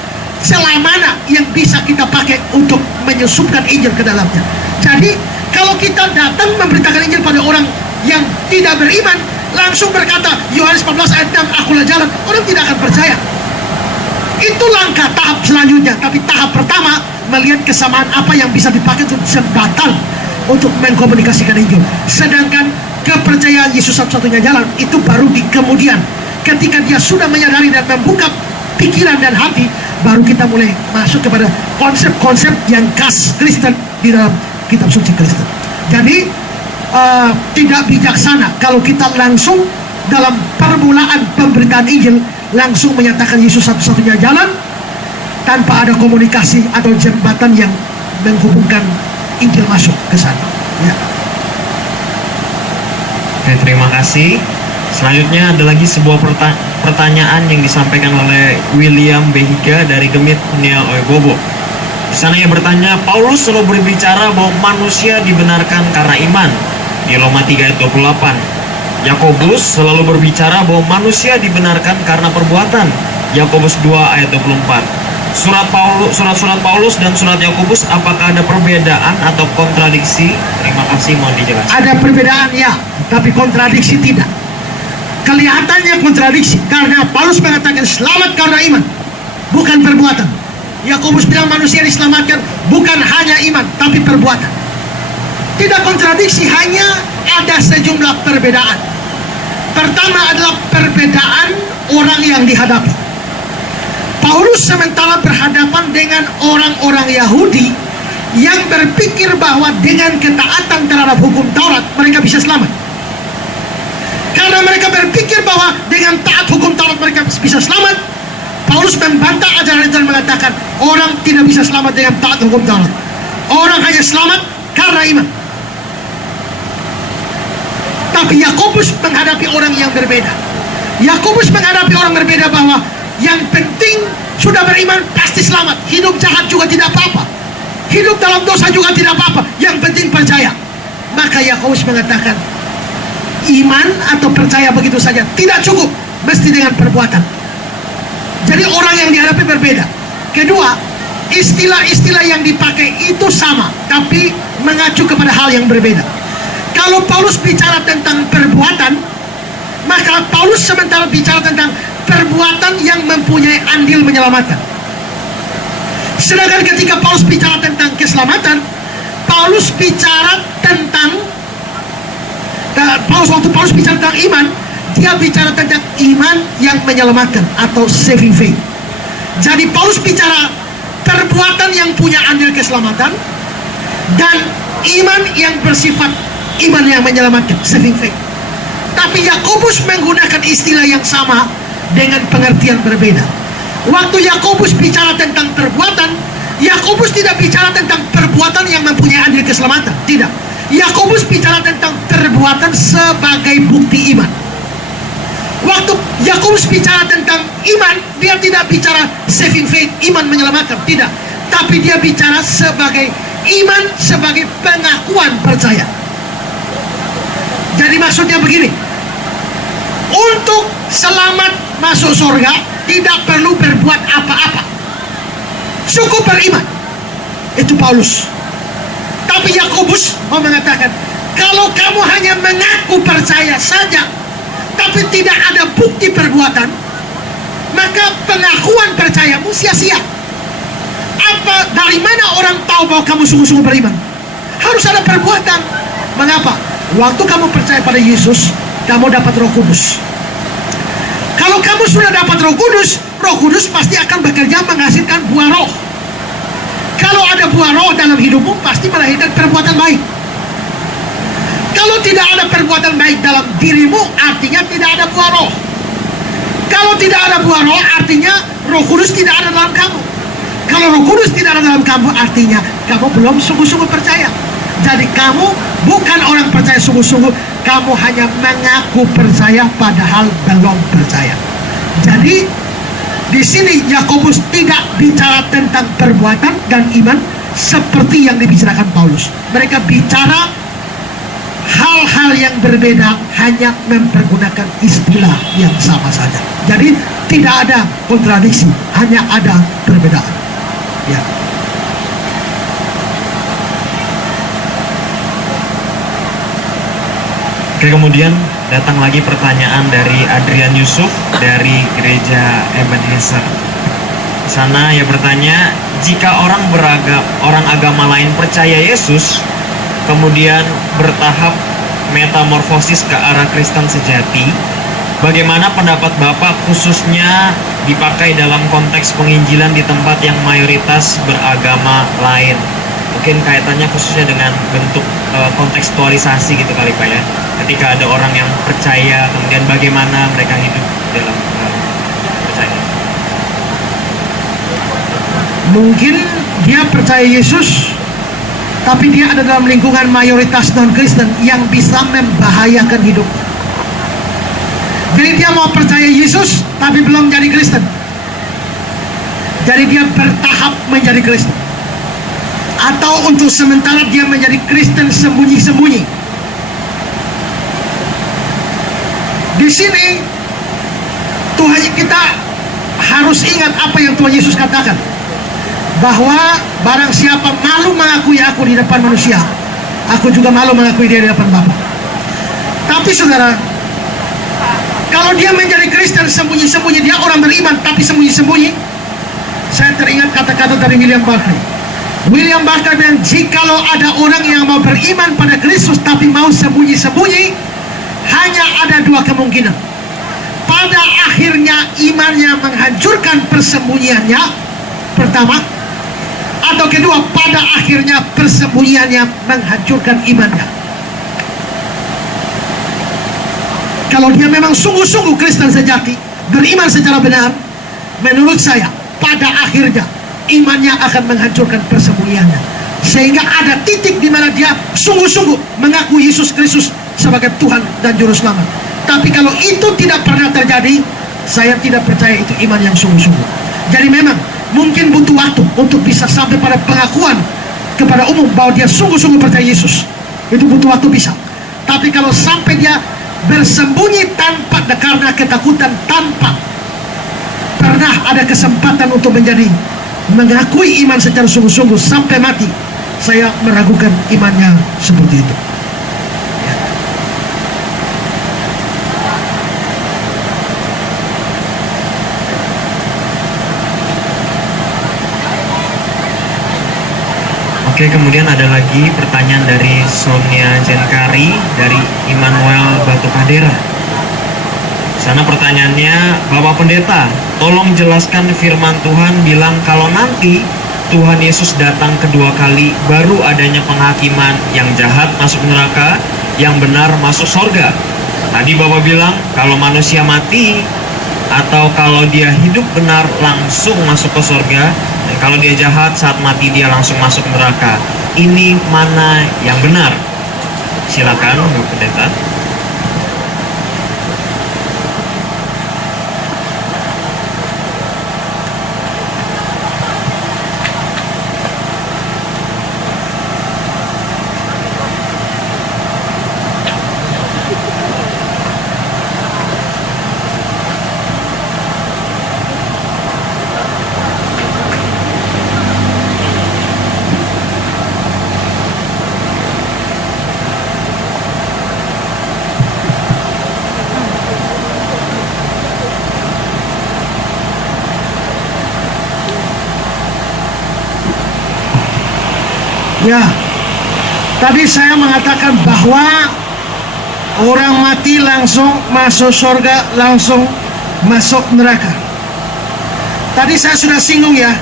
celah mana yang bisa kita pakai untuk menyusupkan Injil ke dalamnya. Jadi kalau kita datang memberitakan Injil pada orang yang tidak beriman, langsung berkata Yohanes 14 ayat 6, akulah jalan, orang tidak akan percaya. Itu langkah tahap selanjutnya. Tapi tahap pertama, melihat kesamaan apa yang bisa dipakai untuk jembatan untuk mengkomunikasikan Injil. Sedangkan kepercayaan Yesus satu-satunya jalan itu baru di kemudian, ketika dia sudah menyadari dan membuka pikiran dan hati, baru kita mulai masuk kepada konsep-konsep yang khas Kristen di dalam kitab suci Kristen. Jadi tidak bijaksana kalau kita langsung dalam permulaan pemberitaan Injil langsung menyatakan Yesus satu-satunya jalan tanpa ada komunikasi atau jembatan yang menghubungkan Injil masuk ke sana. Ya. Oke, terima kasih. Selanjutnya ada lagi sebuah pertanyaan yang disampaikan oleh William Behiga dari Gemit Niel Oebobo. Di sana ia bertanya, Paulus selalu berbicara bahwa manusia dibenarkan karena iman di Roma 3 ayat 28. Yakobus selalu berbicara bahwa manusia dibenarkan karena perbuatan, Yakobus 2 ayat 24. Surat-surat Paulus dan surat Yakobus, apakah ada perbedaan atau kontradiksi? Terima kasih, mohon dijelaskan. Ada perbedaan ya, tapi kontradiksi tidak. Kelihatannya kontradiksi karena Paulus mengatakan selamat karena iman, bukan perbuatan. Yakobus bilang manusia diselamatkan bukan hanya iman, tapi perbuatan. Tidak kontradiksi, hanya ada sejumlah perbedaan. Pertama adalah perbedaan orang yang dihadapi. Paulus sementara berhadapan dengan orang-orang Yahudi yang berpikir bahwa dengan ketaatan terhadap hukum Taurat mereka bisa selamat. Karena mereka berpikir bahwa dengan taat hukum Taurat mereka bisa selamat, Paulus membantah ajaran itu dan mengatakan orang tidak bisa selamat dengan taat hukum Taurat. Orang hanya selamat karena iman. Tapi Yakobus menghadapi orang yang berbeda. Yakobus menghadapi orang berbeda bahwa yang penting sudah beriman pasti selamat. Hidup jahat juga tidak apa-apa. Hidup dalam dosa juga tidak apa-apa. Yang penting percaya. Maka Yakobus mengatakan iman atau percaya begitu saja tidak cukup, mesti dengan perbuatan. Jadi orang yang dihadapi berbeda. Kedua, istilah-istilah yang dipakai itu sama, tapi mengacu kepada hal yang berbeda. Kalau Paulus bicara tentang perbuatan, maka Paulus sementara bicara tentang perbuatan yang mempunyai andil menyelamatkan. Sedangkan ketika Paulus bicara tentang keselamatan, Paulus bicara tentang Paulus, waktu Paulus bicara tentang iman, dia bicara tentang iman yang menyelamatkan atau saving faith. Jadi Paulus bicara perbuatan yang punya andil keselamatan dan iman yang bersifat iman yang menyelamatkan, saving faith. Tapi Yakobus menggunakan istilah yang sama dengan pengertian berbeda. Waktu Yakobus bicara tentang perbuatan, Yakobus tidak bicara tentang perbuatan yang mempunyai andil keselamatan. Tidak. Yakobus bicara tentang perbuatan sebagai bukti iman. Waktu Yakobus bicara tentang iman, dia tidak bicara saving faith, iman menyelamatkan. Tidak. Tapi dia bicara sebagai iman, sebagai pengakuan percaya. Jadi maksudnya begini, untuk selamat masuk surga tidak perlu berbuat apa-apa, cukup beriman. Itu Paulus. Tapi Yakobus mau mengatakan, kalau kamu hanya mengaku percaya saja tapi tidak ada bukti perbuatan, maka pengakuan percayamu sia-sia. Dari mana orang tahu bahwa kamu sungguh-sungguh beriman? Harus ada perbuatan. Mengapa? Waktu kamu percaya pada Yesus, kamu dapat Roh Kudus. Kalau kamu sudah dapat Roh Kudus pasti akan bekerja menghasilkan buah roh. Kalau ada buah roh dalam hidupmu, pasti melahirkan perbuatan baik. Kalau tidak ada perbuatan baik dalam dirimu, artinya tidak ada buah roh. Kalau tidak ada buah roh, artinya Roh Kudus tidak ada dalam kamu. Kalau Roh Kudus tidak ada dalam kamu, artinya kamu belum sungguh-sungguh percaya. Jadi kamu bukan orang percaya sungguh-sungguh, kamu hanya mengaku percaya padahal belum percaya. Jadi di sini Yakobus tidak bicara tentang perbuatan dan iman seperti yang dibicarakan Paulus. Mereka bicara hal-hal yang berbeda, hanya mempergunakan istilah yang sama saja. Jadi tidak ada kontradiksi, hanya ada perbedaan. Ya. Oke, kemudian datang lagi pertanyaan dari Adrian Yusuf dari Gereja Ebenezer. Di sana ia bertanya, jika orang agama lain percaya Yesus, kemudian bertahap metamorfosis ke arah Kristen sejati, bagaimana pendapat Bapak khususnya dipakai dalam konteks penginjilan di tempat yang mayoritas beragama lain? Mungkin kaitannya khususnya dengan bentuk kontekstualisasi gitu kali Pak ya. Ketika ada orang yang percaya, kemudian bagaimana mereka hidup dalam percaya. Mungkin dia percaya Yesus, tapi dia ada dalam lingkungan mayoritas non-Kristen yang bisa membahayakan hidup. Jadi dia mau percaya Yesus, tapi belum jadi Kristen. Jadi dia bertahap menjadi Kristen. Atau untuk sementara dia menjadi Kristen sembunyi-sembunyi. Di sini Tuhan kita harus ingat apa yang Tuhan Yesus katakan, bahwa barang siapa malu mengakui aku di depan manusia, aku juga malu mengakui dia di depan Bapa. Tapi saudara, kalau dia menjadi Kristen sembunyi-sembunyi, dia orang beriman tapi sembunyi-sembunyi, saya teringat kata-kata dari William Barclay. William Barclay bilang, jikalau ada orang yang mau beriman pada Kristus tapi mau sembunyi-sembunyi, hanya ada dua kemungkinan. Pada akhirnya imannya menghancurkan persembunyiannya, pertama. Atau kedua, pada akhirnya persembunyiannya menghancurkan imannya. Kalau dia memang sungguh-sungguh Kristen sejati, beriman secara benar, menurut saya pada akhirnya imannya akan menghancurkan persembunyiannya, sehingga ada titik di mana dia sungguh-sungguh mengaku Yesus Kristus sebagai Tuhan dan Juru Selamat. Tapi kalau itu tidak pernah terjadi, saya tidak percaya itu iman yang sungguh-sungguh. Jadi memang mungkin butuh waktu untuk bisa sampai pada pengakuan kepada umum bahwa dia sungguh-sungguh percaya Yesus. Itu butuh waktu bisa. Tapi kalau sampai dia bersembunyi tanpa karena ketakutan, tanpa pernah ada kesempatan untuk mengakui iman secara sungguh-sungguh sampai mati, saya meragukan imannya seperti itu. Oke, kemudian ada lagi pertanyaan dari Sonia Jenkari dari Immanuel Batu Kadera. Sana pertanyaannya, Bapak Pendeta, tolong jelaskan firman Tuhan bilang kalau nanti Tuhan Yesus datang kedua kali baru adanya penghakiman, yang jahat masuk neraka, yang benar masuk sorga. Tadi Bapak bilang kalau manusia mati atau kalau dia hidup benar langsung masuk ke sorga, dan kalau dia jahat saat mati dia langsung masuk neraka. Ini mana yang benar? Silakan Bapak Pendeta. Ya, tadi saya mengatakan bahwa orang mati langsung masuk surga, langsung masuk neraka. Tadi saya sudah singgung ya,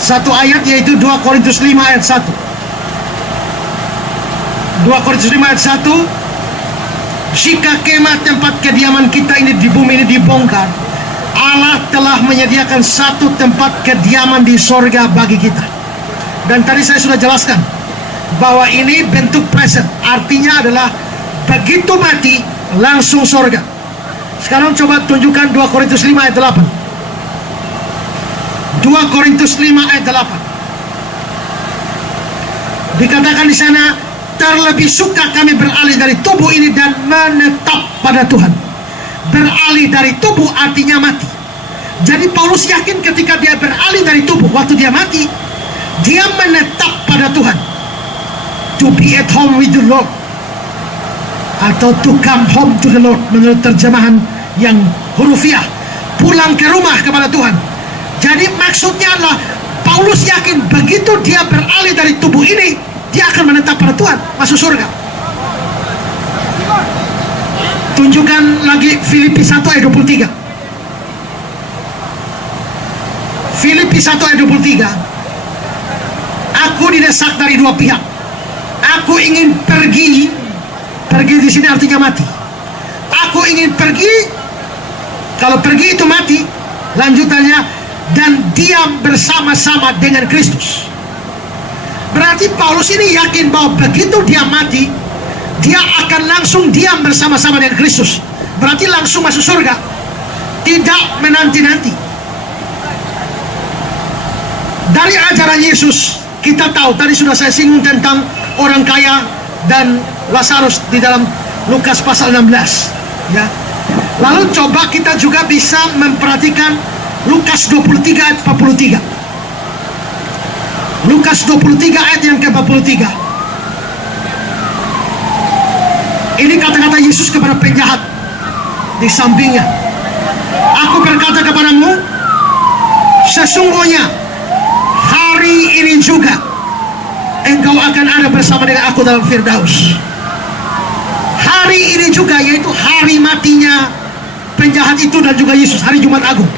satu ayat yaitu 2 Korintus 5 ayat 1. 2 Korintus 5 ayat 1, jika kemah tempat kediaman kita ini di bumi ini dibongkar, Allah telah menyediakan satu tempat kediaman di sorga bagi kita. Dan tadi saya sudah jelaskan bahwa ini bentuk present, artinya adalah begitu mati langsung sorga. Sekarang coba tunjukkan 2 Korintus 5 ayat 8. 2 Korintus 5 ayat 8. Dikatakan di sana, terlebih suka kami beralih dari tubuh ini dan menetap pada Tuhan. Beralih dari tubuh artinya mati. Jadi Paulus yakin ketika dia beralih dari tubuh, waktu dia mati, dia menetap pada Tuhan. To be at home with the Lord, atau to come home to the Lord menurut terjemahan yang hurufiah, pulang ke rumah kepada Tuhan. Jadi maksudnya adalah Paulus yakin begitu dia beralih dari tubuh ini, dia akan menetap pada Tuhan, masuk surga. Tunjukkan lagi Filipi 1 ayat 23. Filipi 1 ayat 23. Aku didesak dari dua pihak. Aku ingin pergi. Pergi di sini artinya mati. Aku ingin pergi. Kalau pergi itu mati. Lanjutannya, dan diam bersama-sama dengan Kristus. Berarti Paulus ini yakin bahwa begitu dia mati, dia akan langsung diam bersama-sama dengan Kristus. Berarti langsung masuk surga, tidak menanti-nanti. Dari ajaran Yesus kita tahu, tadi sudah saya singgung tentang orang kaya dan Lazarus di dalam Lukas pasal 16 ya. Lalu coba kita juga bisa memperhatikan Lukas 23 ayat 43. Lukas 23 ayat yang ke-43. Ini kata-kata Yesus kepada penjahat di sampingnya. Aku berkata kepadamu, sesungguhnya hari ini juga engkau akan ada bersama dengan aku dalam Firdaus. Hari ini juga, yaitu hari matinya penjahat itu dan juga Yesus, hari Jumat Agung.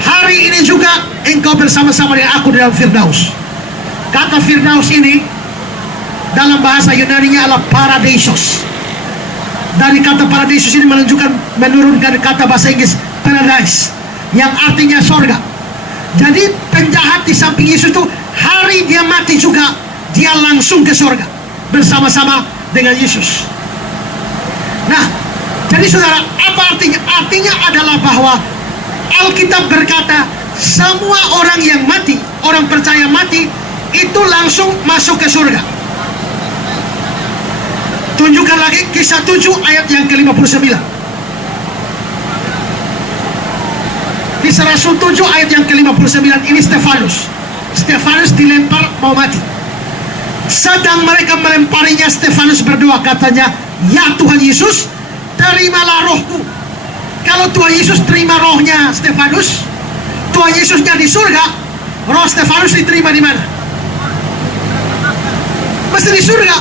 Hari ini juga engkau bersama-sama dengan aku dalam Firdaus. Kata Firdaus ini dalam bahasa Yunani-nya adalah paradisos. Dari kata paradisos ini menurunkan kata bahasa Inggris paradise, yang artinya sorga. Jadi penjahat di samping Yesus itu hari dia mati juga, dia langsung ke sorga bersama-sama dengan Yesus. Nah, jadi saudara, apa artinya? Artinya adalah bahwa Alkitab berkata semua orang yang mati, orang percaya mati, itu langsung masuk ke surga. Tunjukkan lagi Kisah 7 ayat yang ke-59. Kisah Rasul 7 ayat yang ke-59. Ini Stefanus. Stefanus dilempar mau mati. Sedang mereka melemparinya, Stefanus berdoa, katanya, ya Tuhan Yesus, terimalah rohku. Kalau Tuhan Yesus terima rohnya Stefanus, Tuhan Yesusnya di surga, roh Stefanus diterima di mana? Pasti di surga.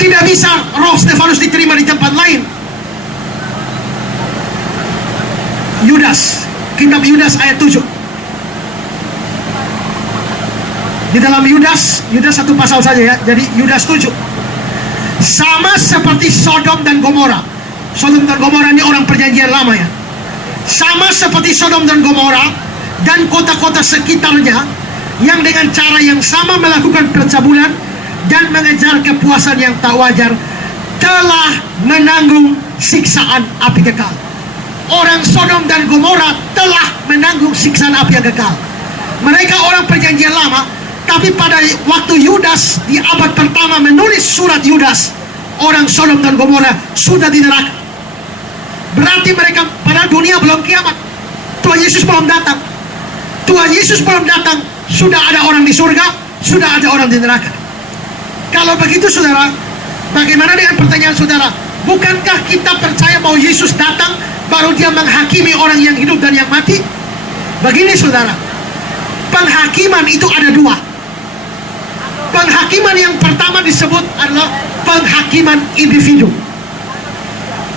Tidak bisa roh Stefanus diterima di tempat lain. Yudas, kitab Yudas ayat 7. Di dalam Yudas satu pasal saja ya. Jadi Yudas 7. Sama seperti Sodom dan Gomora. Sodom dan Gomora ini orang perjanjian lama ya. Sama seperti Sodom dan Gomora dan kota-kota sekitarnya yang dengan cara yang sama melakukan percabulan dan mengejar kepuasan yang tak wajar, telah menanggung siksaan api kekal. Orang Sodom dan Gomora telah menanggung siksaan api yang kekal. Mereka orang perjanjian lama, tapi pada waktu Yudas di abad pertama menulis surat Yudas, orang Sodom dan Gomora sudah di neraka. Berarti mereka pada dunia belum kiamat. Tuhan Yesus belum datang. Tuhan Yesus belum datang, sudah ada orang di surga, sudah ada orang di neraka. Kalau begitu saudara, bagaimana dengan pertanyaan saudara? Bukankah kita percaya bahwa Yesus datang baru dia menghakimi orang yang hidup dan yang mati? Begini saudara, penghakiman itu ada dua. Penghakiman yang pertama disebut adalah penghakiman individu.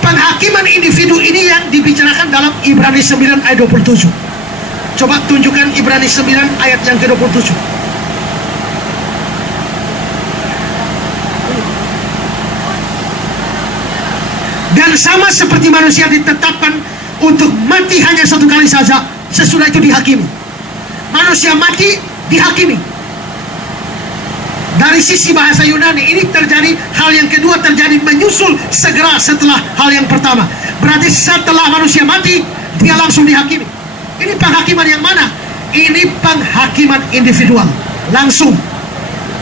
Penghakiman individu ini yang dibicarakan dalam Ibrani 9 ayat 27. Coba tunjukkan Ibrani 9 ayat yang ke-27. Dan sama seperti manusia ditetapkan untuk mati hanya satu kali saja, sesudah itu dihakimi. Manusia mati, dihakimi. Dari sisi bahasa Yunani ini terjadi, hal yang kedua terjadi menyusul segera setelah hal yang pertama. Berarti setelah manusia mati, dia langsung dihakimi. Ini penghakiman yang mana? Ini penghakiman individual, langsung.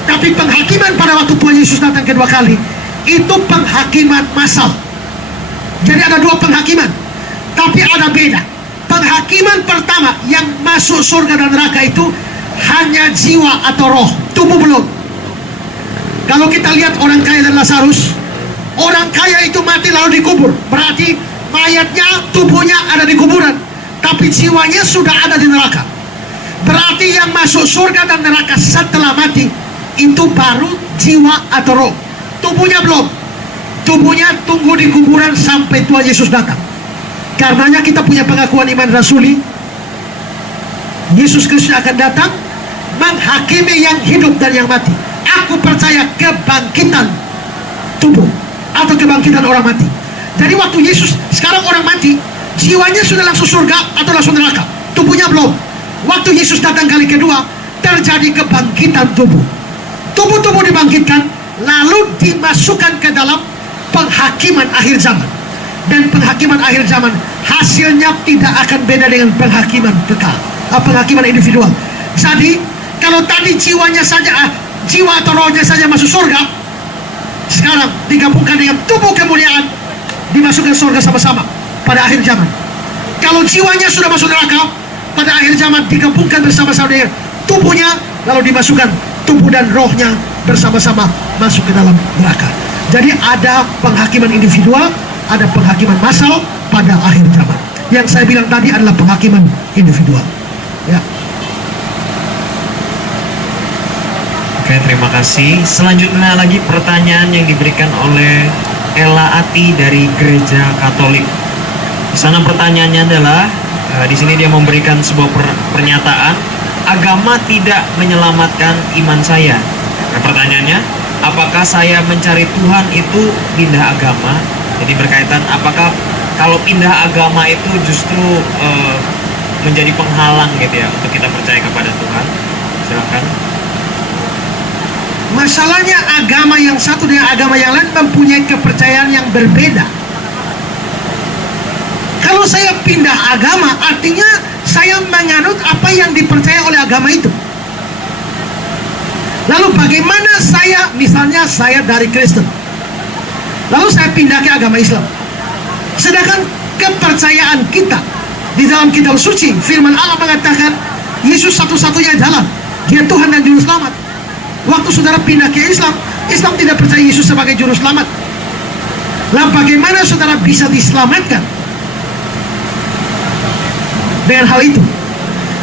Tapi penghakiman pada waktu Tuhan Yesus datang kedua kali, itu penghakiman massal. Jadi ada dua penghakiman, tapi ada beda. Penghakiman pertama yang masuk surga dan neraka itu hanya jiwa atau roh, tubuh belum. Kalau kita lihat orang kaya dan Lazarus, orang kaya itu mati lalu dikubur, berarti mayatnya, tubuhnya ada di kuburan, tapi jiwanya sudah ada di neraka. Berarti yang masuk surga dan neraka setelah mati itu baru jiwa atau roh, tubuhnya belum. Tubuhnya tunggu di kuburan sampai Tuhan Yesus datang. Karenanya kita punya pengakuan iman rasuli, Yesus Kristus akan datang menghakimi yang hidup dan yang mati. Aku percaya kebangkitan tubuh atau kebangkitan orang mati. Jadi waktu Yesus, sekarang orang mati, jiwanya sudah langsung surga atau langsung neraka, tubuhnya belum. Waktu Yesus datang kali kedua, terjadi kebangkitan tubuh. Tubuh-tubuh dibangkitkan, lalu dimasukkan ke dalam penghakiman akhir zaman. Dan penghakiman akhir zaman hasilnya tidak akan beda dengan penghakiman kekal, penghakiman individual. Jadi kalau tadi jiwanya saja, jiwa atau rohnya saja masuk surga, sekarang digabungkan dengan tubuh kemuliaan, dimasukkan surga sama-sama pada akhir zaman. Kalau jiwanya sudah masuk neraka, pada akhir zaman digabungkan bersama-sama dengan tubuhnya, lalu dimasukkan tubuh dan rohnya bersama-sama masuk ke dalam neraka. Jadi ada penghakiman individual, ada penghakiman massal pada akhir zaman. Yang saya bilang tadi adalah penghakiman individual. Ya. Oke, terima kasih. Selanjutnya lagi pertanyaan yang diberikan oleh Ella Ati dari Gereja Katolik. Di sana pertanyaannya adalah, di sini dia memberikan sebuah pernyataan, agama tidak menyelamatkan iman saya. Nah, pertanyaannya, apakah saya mencari Tuhan itu pindah agama? Jadi berkaitan, apakah kalau pindah agama itu justru menjadi penghalang gitu ya untuk kita percaya kepada Tuhan? Silakan. Masalahnya agama yang satu dengan agama yang lain mempunyai kepercayaan yang berbeda. Kalau saya pindah agama, artinya saya menganut apa yang dipercaya oleh agama itu. Lalu bagaimana saya, misalnya saya dari Kristen, lalu saya pindah ke agama Islam, sedangkan kepercayaan kita di dalam kitab suci, firman Allah mengatakan Yesus satu-satunya jalan, Dia Tuhan dan Juru Selamat. Waktu saudara pindah ke Islam, Islam tidak percaya Yesus sebagai Juru Selamat. Lalu bagaimana saudara bisa diselamatkan dengan hal itu?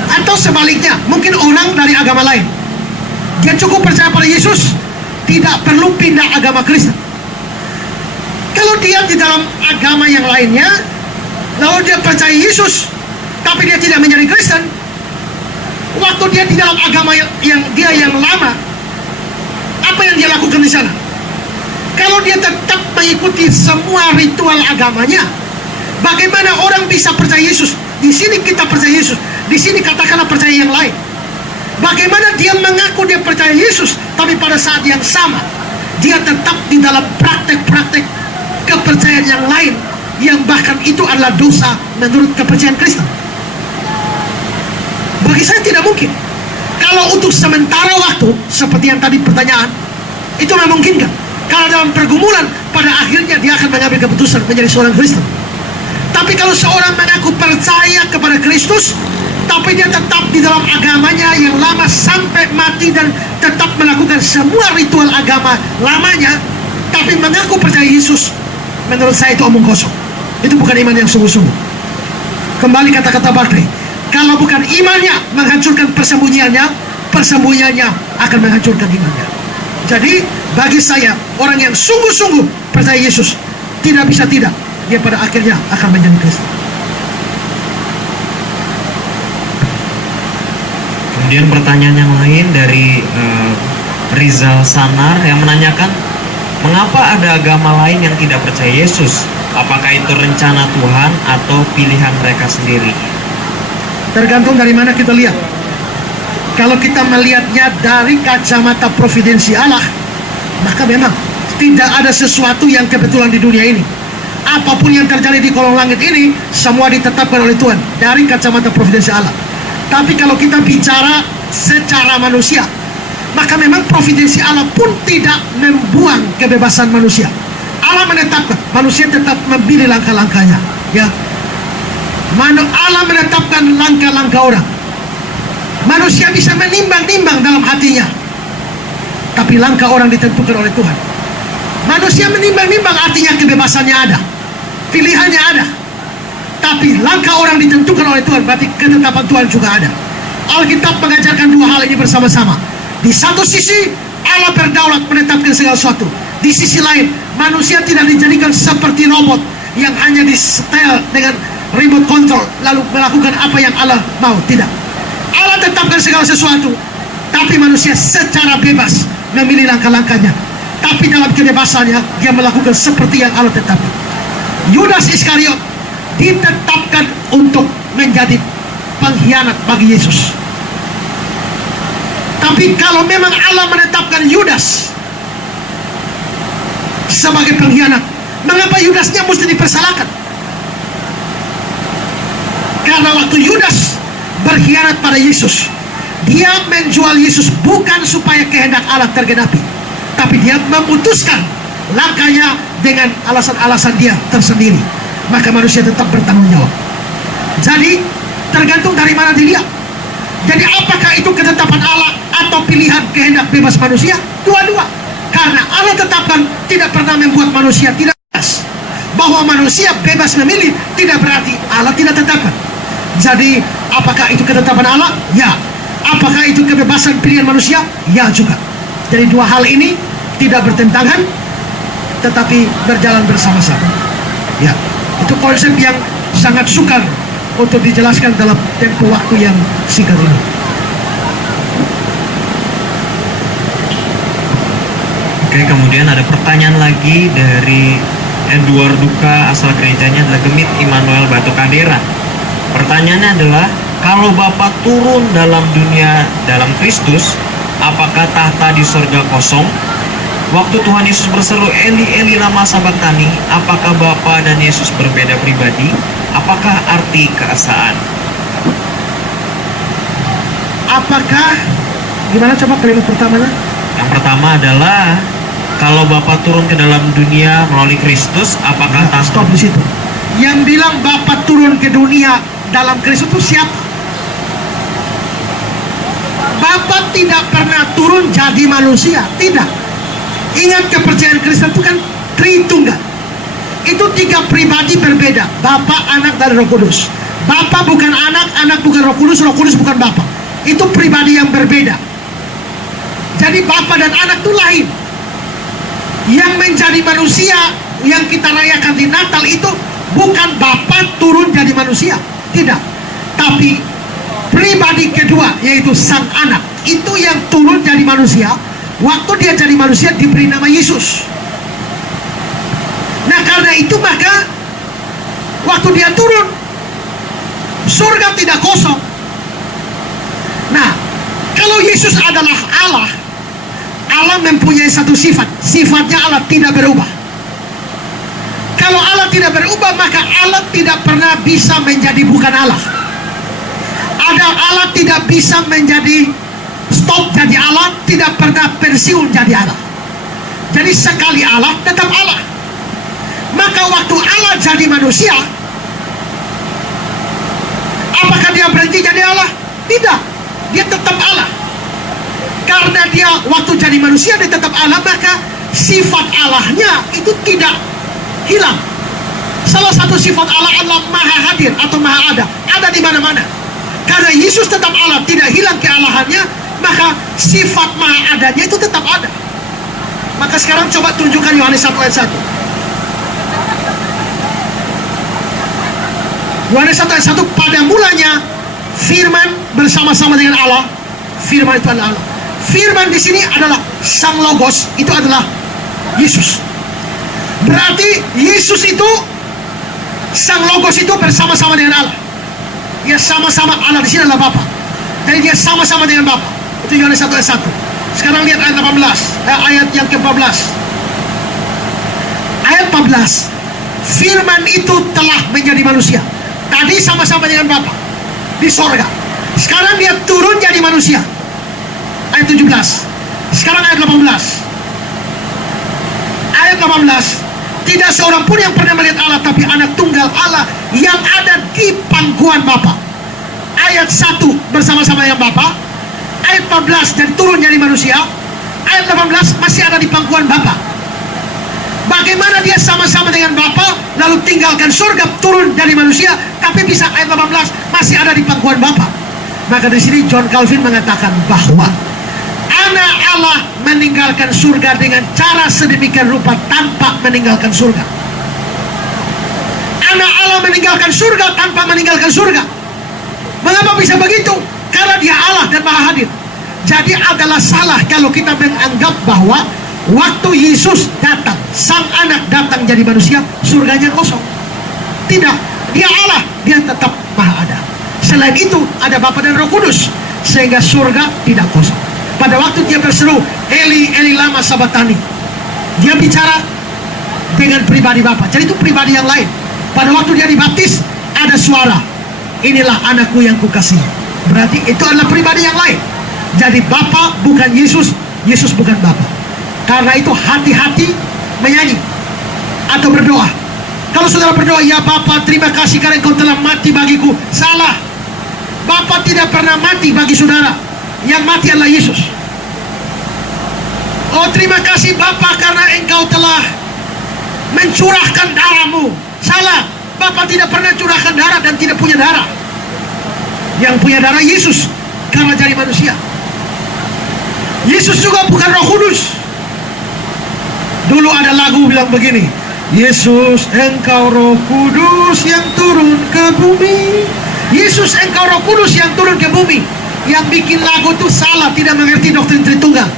Atau sebaliknya, mungkin orang dari agama lain, Dia cukup percaya pada Yesus, tidak perlu pindah agama Kristen. Kalau dia di dalam agama yang lainnya, lalu dia percaya Yesus, tapi dia tidak menjadi Kristen, waktu dia di dalam agama yang lama, apa yang dia lakukan di sana? Kalau dia tetap mengikuti semua ritual agamanya, bagaimana orang bisa percaya Yesus? Di sini kita percaya Yesus, di sini katakanlah percaya yang lain. Bagaimana dia mengaku dia percaya Yesus, tapi pada saat yang sama dia tetap di dalam praktek-praktek kepercayaan yang lain, yang bahkan itu adalah dosa menurut kepercayaan Kristen. Bagi saya tidak mungkin. Kalau untuk sementara waktu, seperti yang tadi pertanyaan, itu memungkinkan. Kalau dalam pergumulan, pada akhirnya dia akan mengambil keputusan menjadi seorang Kristen. Tapi kalau seorang mengaku percaya kepada Kristus, tapi dia tetap di dalam agamanya yang lama sampai mati dan tetap melakukan semua ritual agama lamanya, tapi mengaku percaya Yesus, menurut saya itu omong kosong. Itu bukan iman yang sungguh-sungguh. Kembali kata-kata Barclay, kalau bukan imannya menghancurkan persembunyiannya, persembunyiannya akan menghancurkan imannya. Jadi bagi saya, orang yang sungguh-sungguh percaya Yesus, tidak bisa tidak, dia pada akhirnya akan menjadi Kristen. Kemudian pertanyaan yang lain dari Rizal Sanar yang menanyakan, mengapa ada agama lain yang tidak percaya Yesus? Apakah itu rencana Tuhan atau pilihan mereka sendiri? Tergantung dari mana kita lihat. Kalau kita melihatnya dari kacamata providensi Allah, maka memang tidak ada sesuatu yang kebetulan di dunia ini. Apapun yang terjadi di kolong langit ini, semua ditetapkan oleh Tuhan dari kacamata providensi Allah. Tapi kalau kita bicara secara manusia, maka memang providensi Allah pun tidak membuang kebebasan manusia. Allah menetapkan, manusia tetap memilih langkah-langkahnya, ya. Allah menetapkan langkah-langkah orang. Manusia bisa menimbang-nimbang dalam hatinya, tapi langkah orang ditentukan oleh Tuhan. Manusia menimbang-nimbang artinya kebebasannya ada, pilihannya ada, tapi langkah orang ditentukan oleh Tuhan, berarti ketetapan Tuhan juga ada. Alkitab mengajarkan dua hal ini bersama-sama. Di satu sisi Allah berdaulat menetapkan segala sesuatu, di sisi lain manusia tidak dijadikan seperti robot yang hanya disetel dengan remote control lalu melakukan apa yang Allah mau. Tidak. Allah tetapkan segala sesuatu, tapi manusia secara bebas memilih langkah-langkahnya. Tapi dalam kebebasannya dia melakukan seperti yang Allah tetapkan. Yudas Iskariot ditetapkan untuk menjadi pengkhianat bagi Yesus. Tapi kalau memang Allah menetapkan Yudas sebagai pengkhianat, mengapa Yudasnya mesti dipersalahkan? Karena waktu Yudas berkhianat pada Yesus, dia menjual Yesus bukan supaya kehendak Allah tergenapi, tapi dia memutuskan langkahnya dengan alasan-alasan dia tersendiri. Maka manusia tetap bertanggung jawab. Jadi tergantung dari mana dilihat. Jadi apakah itu ketetapan Allah atau pilihan kehendak bebas manusia? Dua-dua. Karena Allah tetapkan tidak pernah membuat manusia tidak bebas. Bahwa manusia bebas memilih tidak berarti Allah tidak tetapkan. Jadi apakah itu ketetapan Allah? Ya. Apakah itu kebebasan pilihan manusia? Ya juga. Jadi dua hal ini tidak bertentangan, tetapi berjalan bersama-sama. Ya, itu konsep yang sangat sukar untuk dijelaskan dalam tempo waktu yang singkat ini. Oke, kemudian ada pertanyaan lagi dari Edward Duka, asal gerejanya adalah Gemit Immanuel Batu Kadera. Pertanyaannya adalah, kalau Bapa turun dalam dunia dalam Kristus, apakah tahta di surga kosong? Waktu Tuhan Yesus berseru, Eli, Eli lama sabachthani, apakah Bapa dan Yesus berbeda pribadi? Apakah arti keesaan? Apakah, gimana coba kalimat pertamanya? Yang pertama adalah, kalau Bapa turun ke dalam dunia melalui Kristus, apakah tahta? Stop di situ. Yang bilang Bapa turun ke dunia dalam Kristus itu siapa? Bapa tidak pernah turun jadi manusia, tidak. Ingat, kepercayaan Kristen itu kan Tritunggal. Itu tiga pribadi berbeda, Bapa, Anak, dan Roh Kudus. Bapa bukan anak, anak bukan Roh Kudus bukan Bapa. Itu pribadi yang berbeda. Jadi Bapa dan Anak itu lain. Yang menjadi manusia yang kita rayakan di Natal itu bukan Bapa turun jadi manusia, tidak. Tapi pribadi kedua, yaitu Sang Anak, itu yang turun jadi manusia. Waktu dia jadi manusia diberi nama Yesus. Nah, karena itu maka waktu dia turun, surga tidak kosong. Nah, kalau Yesus adalah Allah, Allah mempunyai satu sifat. Sifatnya Allah tidak berubah. Kalau Allah tidak berubah, maka Allah tidak pernah bisa menjadi bukan Allah. Allah tidak bisa menjadi stop jadi Allah, tidak pernah pensiun jadi Allah. Jadi sekali Allah, tetap Allah. Maka waktu Allah jadi manusia, apakah dia berhenti jadi Allah? Tidak, dia tetap Allah. Karena dia waktu jadi manusia dia tetap Allah, maka sifat Allahnya itu tidak hilang. Salah satu sifat Allah adalah maha hadir atau maha ada di mana-mana. Karena Yesus tetap Allah, tidak hilang kealahannya, maka sifat maha adanya itu tetap ada. Maka sekarang coba tunjukkan Yohanes 1 ayat 1. Yohanes 1 ayat 1, pada mulanya Firman bersama-sama dengan Allah. Firman itu adalah Allah. Firman di sini adalah Sang Logos, itu adalah Yesus. Berarti Yesus itu, Sang Logos itu bersama-sama dengan Allah. Dia sama-sama Allah, di sini adalah Bapa. Jadi dia sama-sama dengan Bapa. Itu Yohanes 1 ayat 1. Sekarang lihat ayat 18, ayat yang ke-14. Ayat 14. Firman itu telah menjadi manusia. Tadi sama-sama dengan Bapa di sorga. Sekarang dia turun jadi manusia. Ayat 17. Sekarang ayat 18. Ayat 18. Tidak seorang pun yang pernah melihat Allah, tapi Anak Tunggal Allah yang ada di pangkuan Bapa. Ayat 1 bersama-sama dengan Bapa. Ayat 14 dan turun jadi manusia. Ayat 18 masih ada di pangkuan Bapa. Bagaimana dia sama-sama dengan Bapa lalu tinggalkan surga turun dari manusia, tapi bisa ayat 18 masih ada di pangkuan Bapa. Maka di sini John Calvin mengatakan bahwa Anak Allah meninggalkan surga dengan cara sedemikian rupa tanpa meninggalkan surga. Anak Allah meninggalkan surga tanpa meninggalkan surga. Mengapa bisa begitu? Karena dia Allah dan maha hadir. Jadi adalah salah kalau kita menganggap bahwa waktu Yesus datang, Sang Anak datang jadi manusia, surganya kosong. Tidak, dia Allah, dia tetap maha ada. Selain itu ada Bapa dan Roh Kudus, sehingga surga tidak kosong. Pada waktu dia berseru, Eli, Eli lama sabatani, dia bicara dengan pribadi Bapa. Jadi itu pribadi yang lain. Pada waktu dia dibaptis, ada suara, inilah anakku yang kukasihi. Berarti itu adalah pribadi yang lain. Jadi Bapa bukan Yesus, Yesus bukan Bapa. Karena itu hati-hati menyanyi atau berdoa. Kalau saudara berdoa, ya Bapa, terima kasih karena Engkau telah mati bagiku. Salah. Bapa tidak pernah mati bagi saudara. Yang mati adalah Yesus. Oh, terima kasih Bapa karena Engkau telah mencurahkan darahmu. Salah. Bapa tidak pernah curahkan darah dan tidak punya darah. Yang punya darah Yesus karena jadi manusia. Yesus juga bukan Roh Kudus. Dulu ada lagu bilang begini, Yesus Engkau Roh Kudus yang turun ke bumi. Yesus Engkau Roh Kudus yang turun ke bumi. Yang bikin lagu itu salah, tidak mengerti doktrin Tritunggal.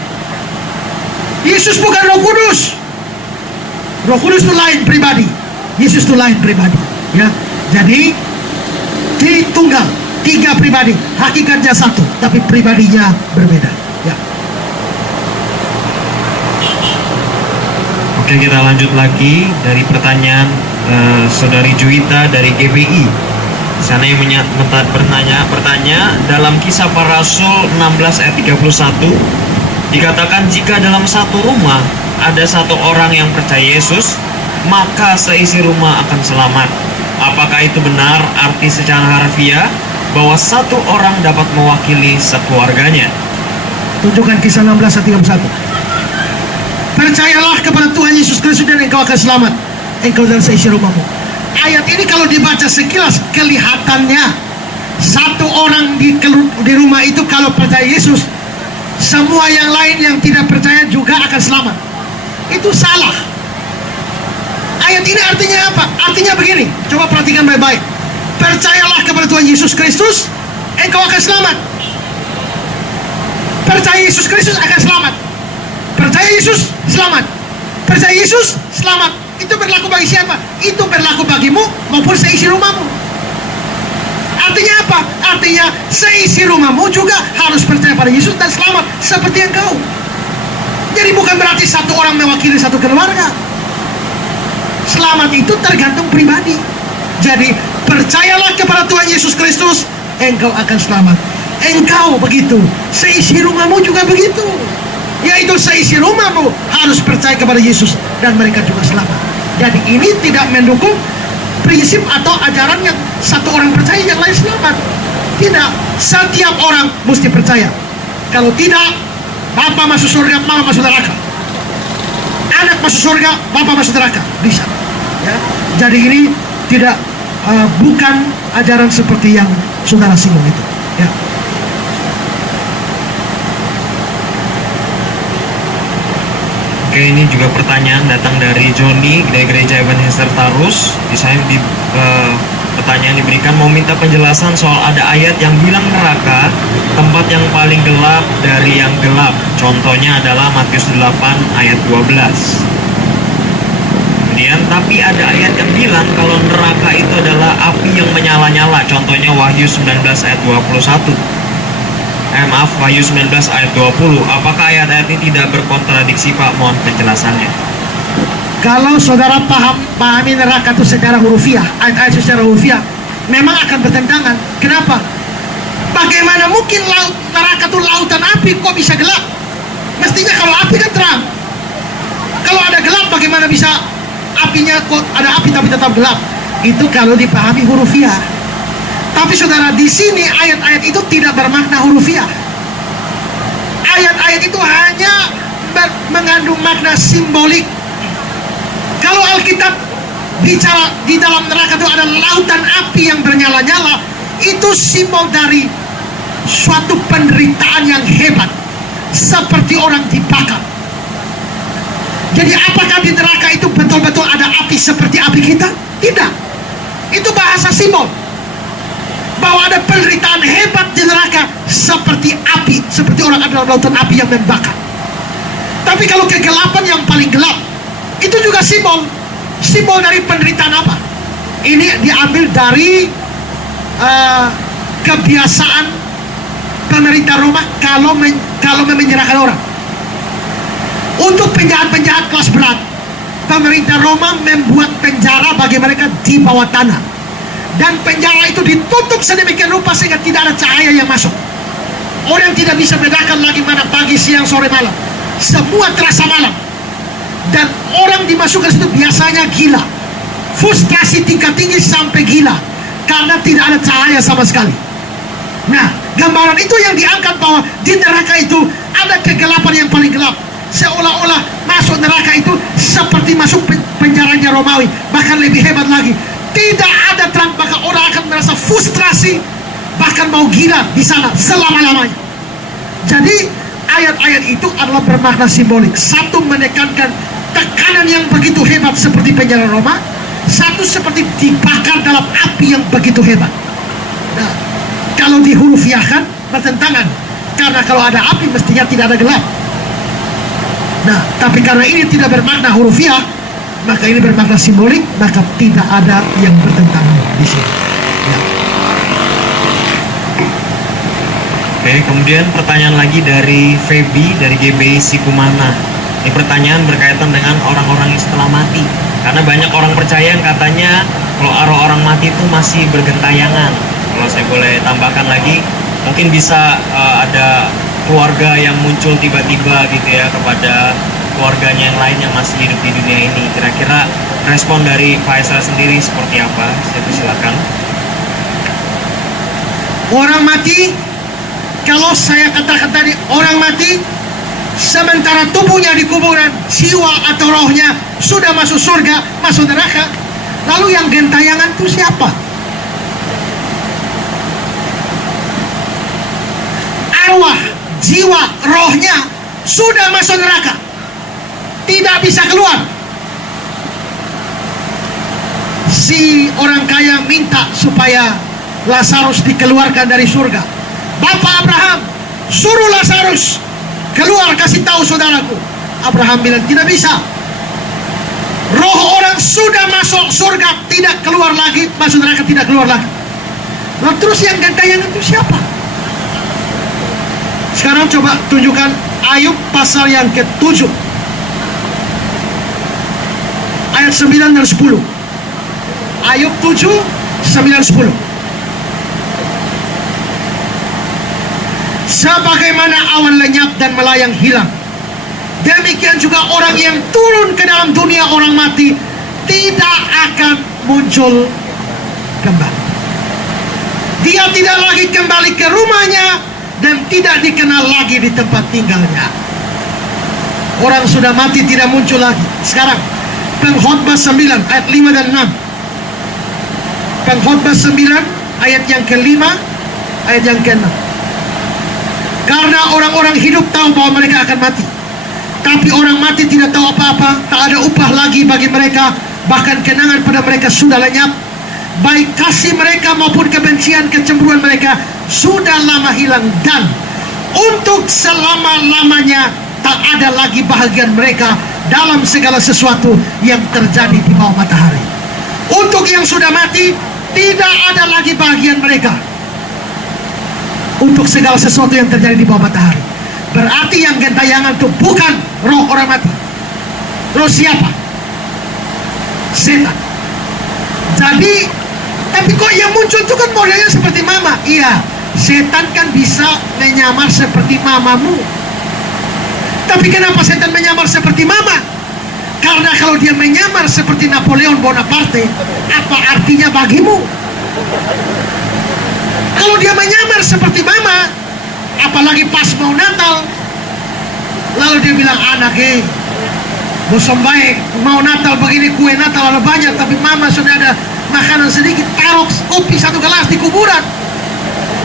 Yesus bukan Roh Kudus. Roh Kudus itu lain pribadi, Yesus itu lain pribadi. Ya, jadi Tritunggal, tiga pribadi, hakikatnya satu, tapi pribadinya berbeda. Ya. Oke, kita lanjut lagi dari pertanyaan Saudari Juwita dari GBI. Sana yang bertanya dalam Kisah Para Rasul 16 ayat 31 dikatakan jika dalam satu rumah ada satu orang yang percaya Yesus, maka seisi rumah akan selamat. Apakah itu benar arti secara harfiah bahwa satu orang dapat mewakili sekeluarganya? Tunjukkan Kisah 16 ayat 31. Percayalah kepada Tuhan Yesus Kristus dan engkau akan selamat, engkau dan seisi rumahmu. Ayat ini kalau dibaca sekilas kelihatannya satu orang di rumah itu kalau percaya Yesus semua yang lain yang tidak percaya juga akan selamat. Itu salah. Ayat ini artinya apa? Artinya begini, coba perhatikan baik-baik. Percayalah kepada Tuhan Yesus Kristus, engkau akan selamat. Percaya Yesus Kristus akan selamat. Percaya Yesus, selamat. Percaya Yesus, selamat. Itu berlaku bagi siapa? Itu berlaku bagimu maupun seisi rumahmu. Artinya apa? Artinya seisi rumahmu juga harus percaya pada Yesus dan selamat seperti engkau. Jadi bukan berarti satu orang mewakili satu keluarga. Selamat itu tergantung pribadi. Jadi percayalah kepada Tuhan Yesus Kristus, engkau akan selamat. Engkau begitu, seisi rumahmu juga begitu. Yaitu seisi rumahmu harus percaya kepada Yesus dan mereka juga selamat. Jadi ini tidak mendukung prinsip atau ajaran yang satu orang percaya yang lain selamat. Tidak, setiap orang mesti percaya. Kalau tidak, Bapak masuk surga, Mama masuk neraka. Anak masuk surga, Bapak masuk neraka. Bisa. Ya. Jadi ini tidak bukan ajaran seperti yang saudara singgung itu. Ya. Oke, ini juga pertanyaan datang dari Joni dari Gereja Ebenezer Tarus. Di saya pertanyaan diberikan, mau minta penjelasan soal ada ayat yang bilang neraka tempat yang paling gelap dari yang gelap. Contohnya adalah Matius 8 ayat 12. Kemudian, tapi ada ayat yang bilang kalau neraka itu adalah api yang menyala-nyala. Contohnya Wahyu 19 ayat 21. Wahyu 19 ayat 20. Apakah ayat-ayat ini tidak berkontradiksi, Pak? Mohon penjelasannya. Kalau saudara pahami neraka itu secara hurufiah, ayat-ayat secara hurufiah, memang akan bertentangan. Kenapa? Bagaimana mungkin neraka itu lautan api kok bisa gelap? Mestinya kalau api kan terang. Kalau ada gelap, bagaimana bisa apinya kok ada api tapi tetap gelap? Itu kalau dipahami hurufiah. Tapi saudara, di sini ayat-ayat itu tidak bermakna hurufiah. Ayat-ayat itu hanya mengandung makna simbolik. Kalau Alkitab bicara di dalam neraka itu ada lautan api yang bernyala-nyala, itu simbol dari suatu penderitaan yang hebat, seperti orang dibakar. Jadi apakah di neraka itu betul-betul ada api seperti api kita? Tidak. Itu bahasa simbol bahwa ada penderitaan hebat di neraka seperti api, seperti orang ada dalam lautan api yang membakar. Tapi kalau kegelapan yang paling gelap, itu juga simbol dari penderitaan apa? Ini diambil dari kebiasaan pemerintah Roma kalau memenjarakan orang. Untuk penjahat-penjahat kelas berat, pemerintah Roma membuat penjara bagi mereka di bawah tanah, dan penjara itu ditutup sedemikian rupa sehingga tidak ada cahaya yang masuk. Orang tidak bisa bedakan lagi mana pagi, siang, sore, malam. Semua terasa malam. Dan orang dimasukkan situ biasanya gila, frustrasi tingkat tinggi sampai gila karena tidak ada cahaya sama sekali. Nah, gambaran itu yang diangkat bahwa di neraka itu ada kegelapan yang paling gelap, seolah-olah masuk neraka itu seperti masuk penjaranya Romawi, bahkan lebih hebat lagi. Tidak ada terang, maka orang akan merasa frustrasi, bahkan mau gila di sana selama-lamanya. Jadi ayat-ayat itu adalah bermakna simbolik. Satu, menekankan tekanan yang begitu hebat seperti penjara Roma. Satu, seperti dibakar dalam api yang begitu hebat. Nah, kalau dihurufiahkan bertentangan, karena kalau ada api mestinya tidak ada gelap. Nah, tapi karena ini tidak bermakna hurufiah, maka ini bermakna simbolik, maka tidak ada yang bertentangan di sini. Ya. Oke, kemudian pertanyaan lagi dari Feby dari GBI Sikumana. Ini pertanyaan berkaitan dengan orang-orang yang setelah mati. Karena banyak orang percaya yang katanya kalau arwah orang mati itu masih bergentayangan. Kalau saya boleh tambahkan lagi, mungkin bisa ada keluarga yang muncul tiba-tiba gitu ya kepada keluarganya yang lain yang masih hidup di dunia ini. Kira-kira respon dari Pak Ezra sendiri seperti apa? Saya persilakan. Orang mati, kalau saya katakan tadi, orang mati sementara tubuhnya di kuburan, jiwa atau rohnya sudah masuk surga, masuk neraka. Lalu yang gentayangan itu siapa? Arwah jiwa rohnya sudah masuk neraka, tidak bisa keluar. Si orang kaya minta supaya Lazarus dikeluarkan dari surga. Bapak Abraham, suruh Lazarus keluar, kasih tahu saudaraku. Abraham bilang tidak bisa. Roh orang sudah masuk surga, tidak keluar lagi, masuk neraka tidak keluar lagi. Nah, terus yang gentayangan itu siapa? Sekarang coba tunjukkan Ayub pasal yang ke-7 ayat 9 dan 10. Ayub 7, 9, 10. Sebagaimana awan lenyap dan melayang hilang, demikian juga orang yang turun ke dalam dunia orang mati tidak akan muncul kembali. Dia tidak lagi kembali ke rumahnya dan tidak dikenal lagi di tempat tinggalnya. Orang sudah mati tidak muncul lagi. Sekarang Pengkhotbah 9 ayat 5 dan 6. Pengkhotbah 9 ayat yang ke-5, ayat yang ke-6. Karena orang-orang hidup tahu bahwa mereka akan mati, tapi orang mati tidak tahu apa-apa. Tak ada upah lagi bagi mereka, bahkan kenangan pada mereka sudah lenyap. Baik kasih mereka maupun kebencian, kecemburuan mereka sudah lama hilang, dan untuk selama-lamanya tak ada lagi bahagian mereka dalam segala sesuatu yang terjadi di bawah matahari. Untuk yang sudah mati tidak ada lagi bahagian mereka untuk segala sesuatu yang terjadi di bawah matahari. Berarti yang gentayangan itu bukan roh orang mati. Roh siapa? Setan. Jadi, tapi kok yang muncul itu kan modelnya seperti mama. Iya, setan kan bisa menyamar seperti mamamu. Tapi kenapa setan menyamar seperti mama? Karena kalau dia menyamar seperti Napoleon Bonaparte, apa artinya bagimu? Kalau dia menyamar seperti mama, apalagi pas mau Natal, lalu dia bilang, anaknya bosom baik, mau Natal begini, kue Natal ada banyak, tapi mama sudah ada makanan sedikit, taruh kopi 1 gelas di kuburan.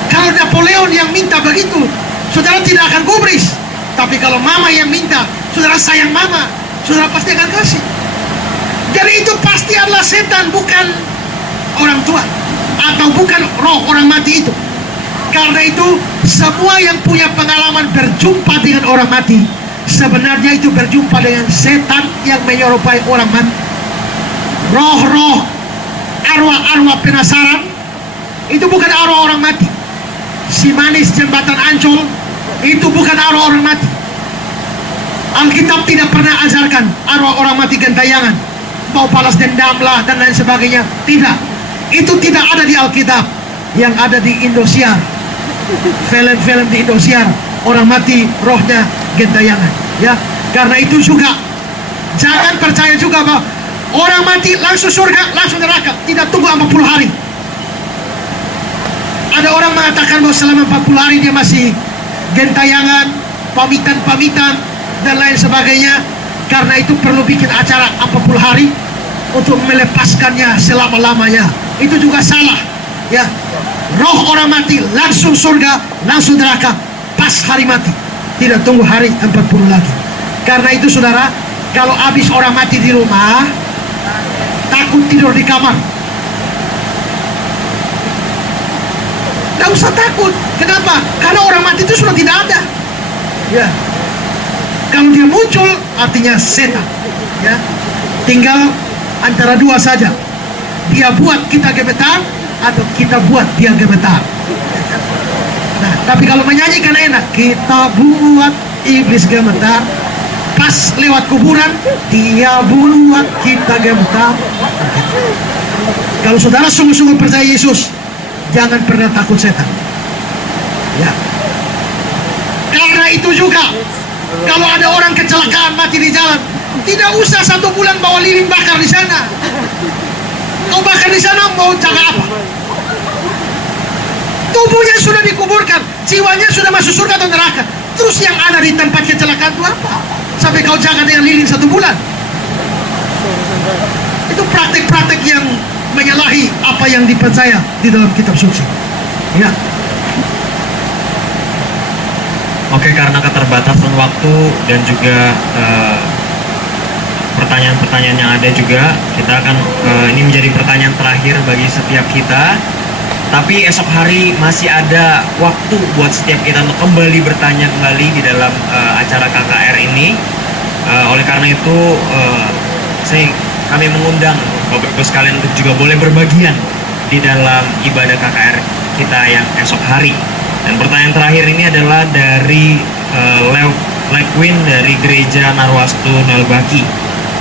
Kalau Napoleon yang minta begitu, saudara tidak akan gubris. Tapi kalau mama yang minta, saudara sayang mama, saudara pasti akan kasih. Jadi itu pasti adalah setan, bukan orang tua atau bukan roh orang mati itu. Karena itu semua yang punya pengalaman berjumpa dengan orang mati, sebenarnya itu berjumpa dengan setan yang menyerupai orang mati. Roh-roh, arwah-arwah penasaran itu bukan arwah orang mati. Si manis jembatan Ancol itu bukan arwah orang mati. Alkitab tidak pernah ajarkan arwah orang mati gentayangan, mau balas dendam lah dan lain sebagainya. Tidak, itu tidak ada di Alkitab. Yang ada di Indosiar, film-film di Indosiar, orang mati rohnya gentayangan, ya. Karena itu juga jangan percaya juga bahwa orang mati langsung surga, langsung neraka, tidak tunggu 40 hari. Ada orang mengatakan bahwa selama 40 hari dia masih gentayangan, pamitan-pamitan dan lain sebagainya. Karena itu perlu bikin acara 40 hari untuk melepaskannya selama-lamanya. Itu juga salah, ya. Roh orang mati langsung surga, langsung neraka pas hari mati, tidak tunggu hari 40 lagi. Karena itu saudara, kalau habis orang mati di rumah, takut tidur di kamar, tidak usah takut. Kenapa? Karena orang mati itu sudah tidak ada, ya. Kalau dia muncul artinya setan, ya. Tinggal antara dua saja, dia buat kita gemetar atau kita buat dia gemetar. Nah, tapi kalau menyanyikan enak, kita buat iblis gemetar, pas lewat kuburan dia buat kita gemetar. Kalau saudara sungguh-sungguh percaya Yesus, jangan pernah takut setan, ya. Karena itu juga kalau ada orang kecelakaan mati di jalan, tidak usah 1 bulan bawa lilin bakar di sana. Kau bakar di sana mau jaga apa? Tubuhnya sudah dikuburkan, jiwanya sudah masuk surga atau neraka. Terus yang ada di tempat kecelakaan itu apa? Sampai kau jaga dengan lilin 1 bulan. Itu praktek-praktek yang menyalahi apa yang dipercaya di dalam kitab suci, ya. Oke, karena keterbatasan waktu dan juga pertanyaan-pertanyaan yang ada juga, kita akan ini menjadi pertanyaan terakhir bagi setiap kita. Tapi esok hari masih ada waktu buat setiap kita untuk kembali bertanya kembali di dalam acara KKR ini. Oleh karena itu, kami mengundang Bapak Ibu sekalian untuk juga boleh berbagian di dalam ibadah KKR kita yang esok hari. Dan pertanyaan terakhir ini adalah dari Lewin dari Gereja Narwastu Nelbaki.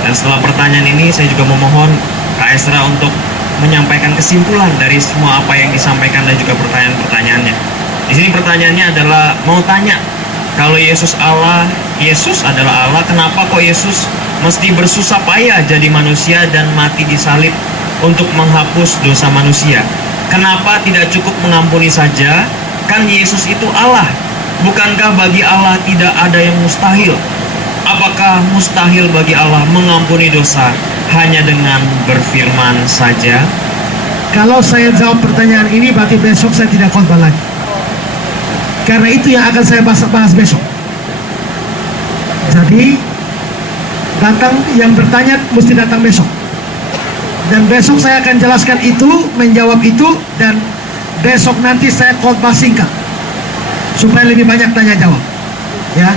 Dan setelah pertanyaan ini, saya juga memohon Kak Esra untuk menyampaikan kesimpulan dari semua apa yang disampaikan dan juga pertanyaan-pertanyaannya. Di sini pertanyaannya adalah mau tanya, kalau Yesus adalah Allah, kenapa kok Yesus mesti bersusah payah jadi manusia dan mati di salib untuk menghapus dosa manusia? Kenapa tidak cukup mengampuni saja? Kan Yesus itu Allah. Bukankah bagi Allah tidak ada yang mustahil? Apakah mustahil bagi Allah mengampuni dosa hanya dengan berfirman saja? Kalau saya jawab pertanyaan ini, berarti besok saya tidak khotbah lagi. Karena itu yang akan saya bahas besok. Jadi, yang bertanya mesti datang besok. Dan besok saya akan jelaskan itu, menjawab itu, dan besok nanti saya khotbah singkat supaya lebih banyak tanya jawab. Ya.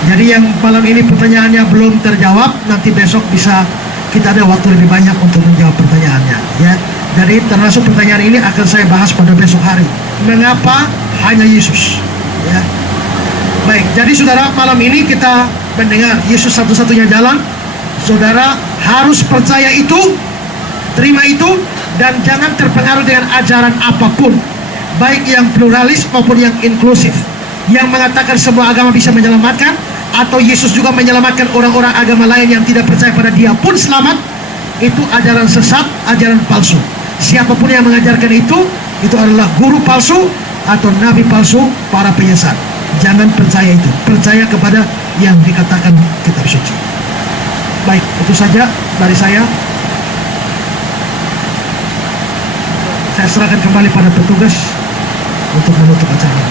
Jadi yang malam ini pertanyaannya belum terjawab, nanti besok bisa kita ada waktu lebih banyak untuk menjawab pertanyaannya. Ya. Jadi termasuk pertanyaan ini akan saya bahas pada besok hari. Mengapa hanya Yesus? Ya. Baik, jadi saudara, malam ini kita mendengar Yesus satu-satunya jalan. Saudara harus percaya itu, terima itu, dan jangan terpengaruh dengan ajaran apapun, baik yang pluralis maupun yang inklusif, yang mengatakan semua agama bisa menyelamatkan, atau Yesus juga menyelamatkan orang-orang agama lain yang tidak percaya pada Dia pun selamat. Itu ajaran sesat, ajaran palsu. Siapapun yang mengajarkan itu adalah guru palsu atau nabi palsu, para penyesat. Jangan percaya itu, percaya kepada yang dikatakan kitab suci. Baik, itu saja dari saya. Saya serahkan kembali pada petugas untuk menutup acara.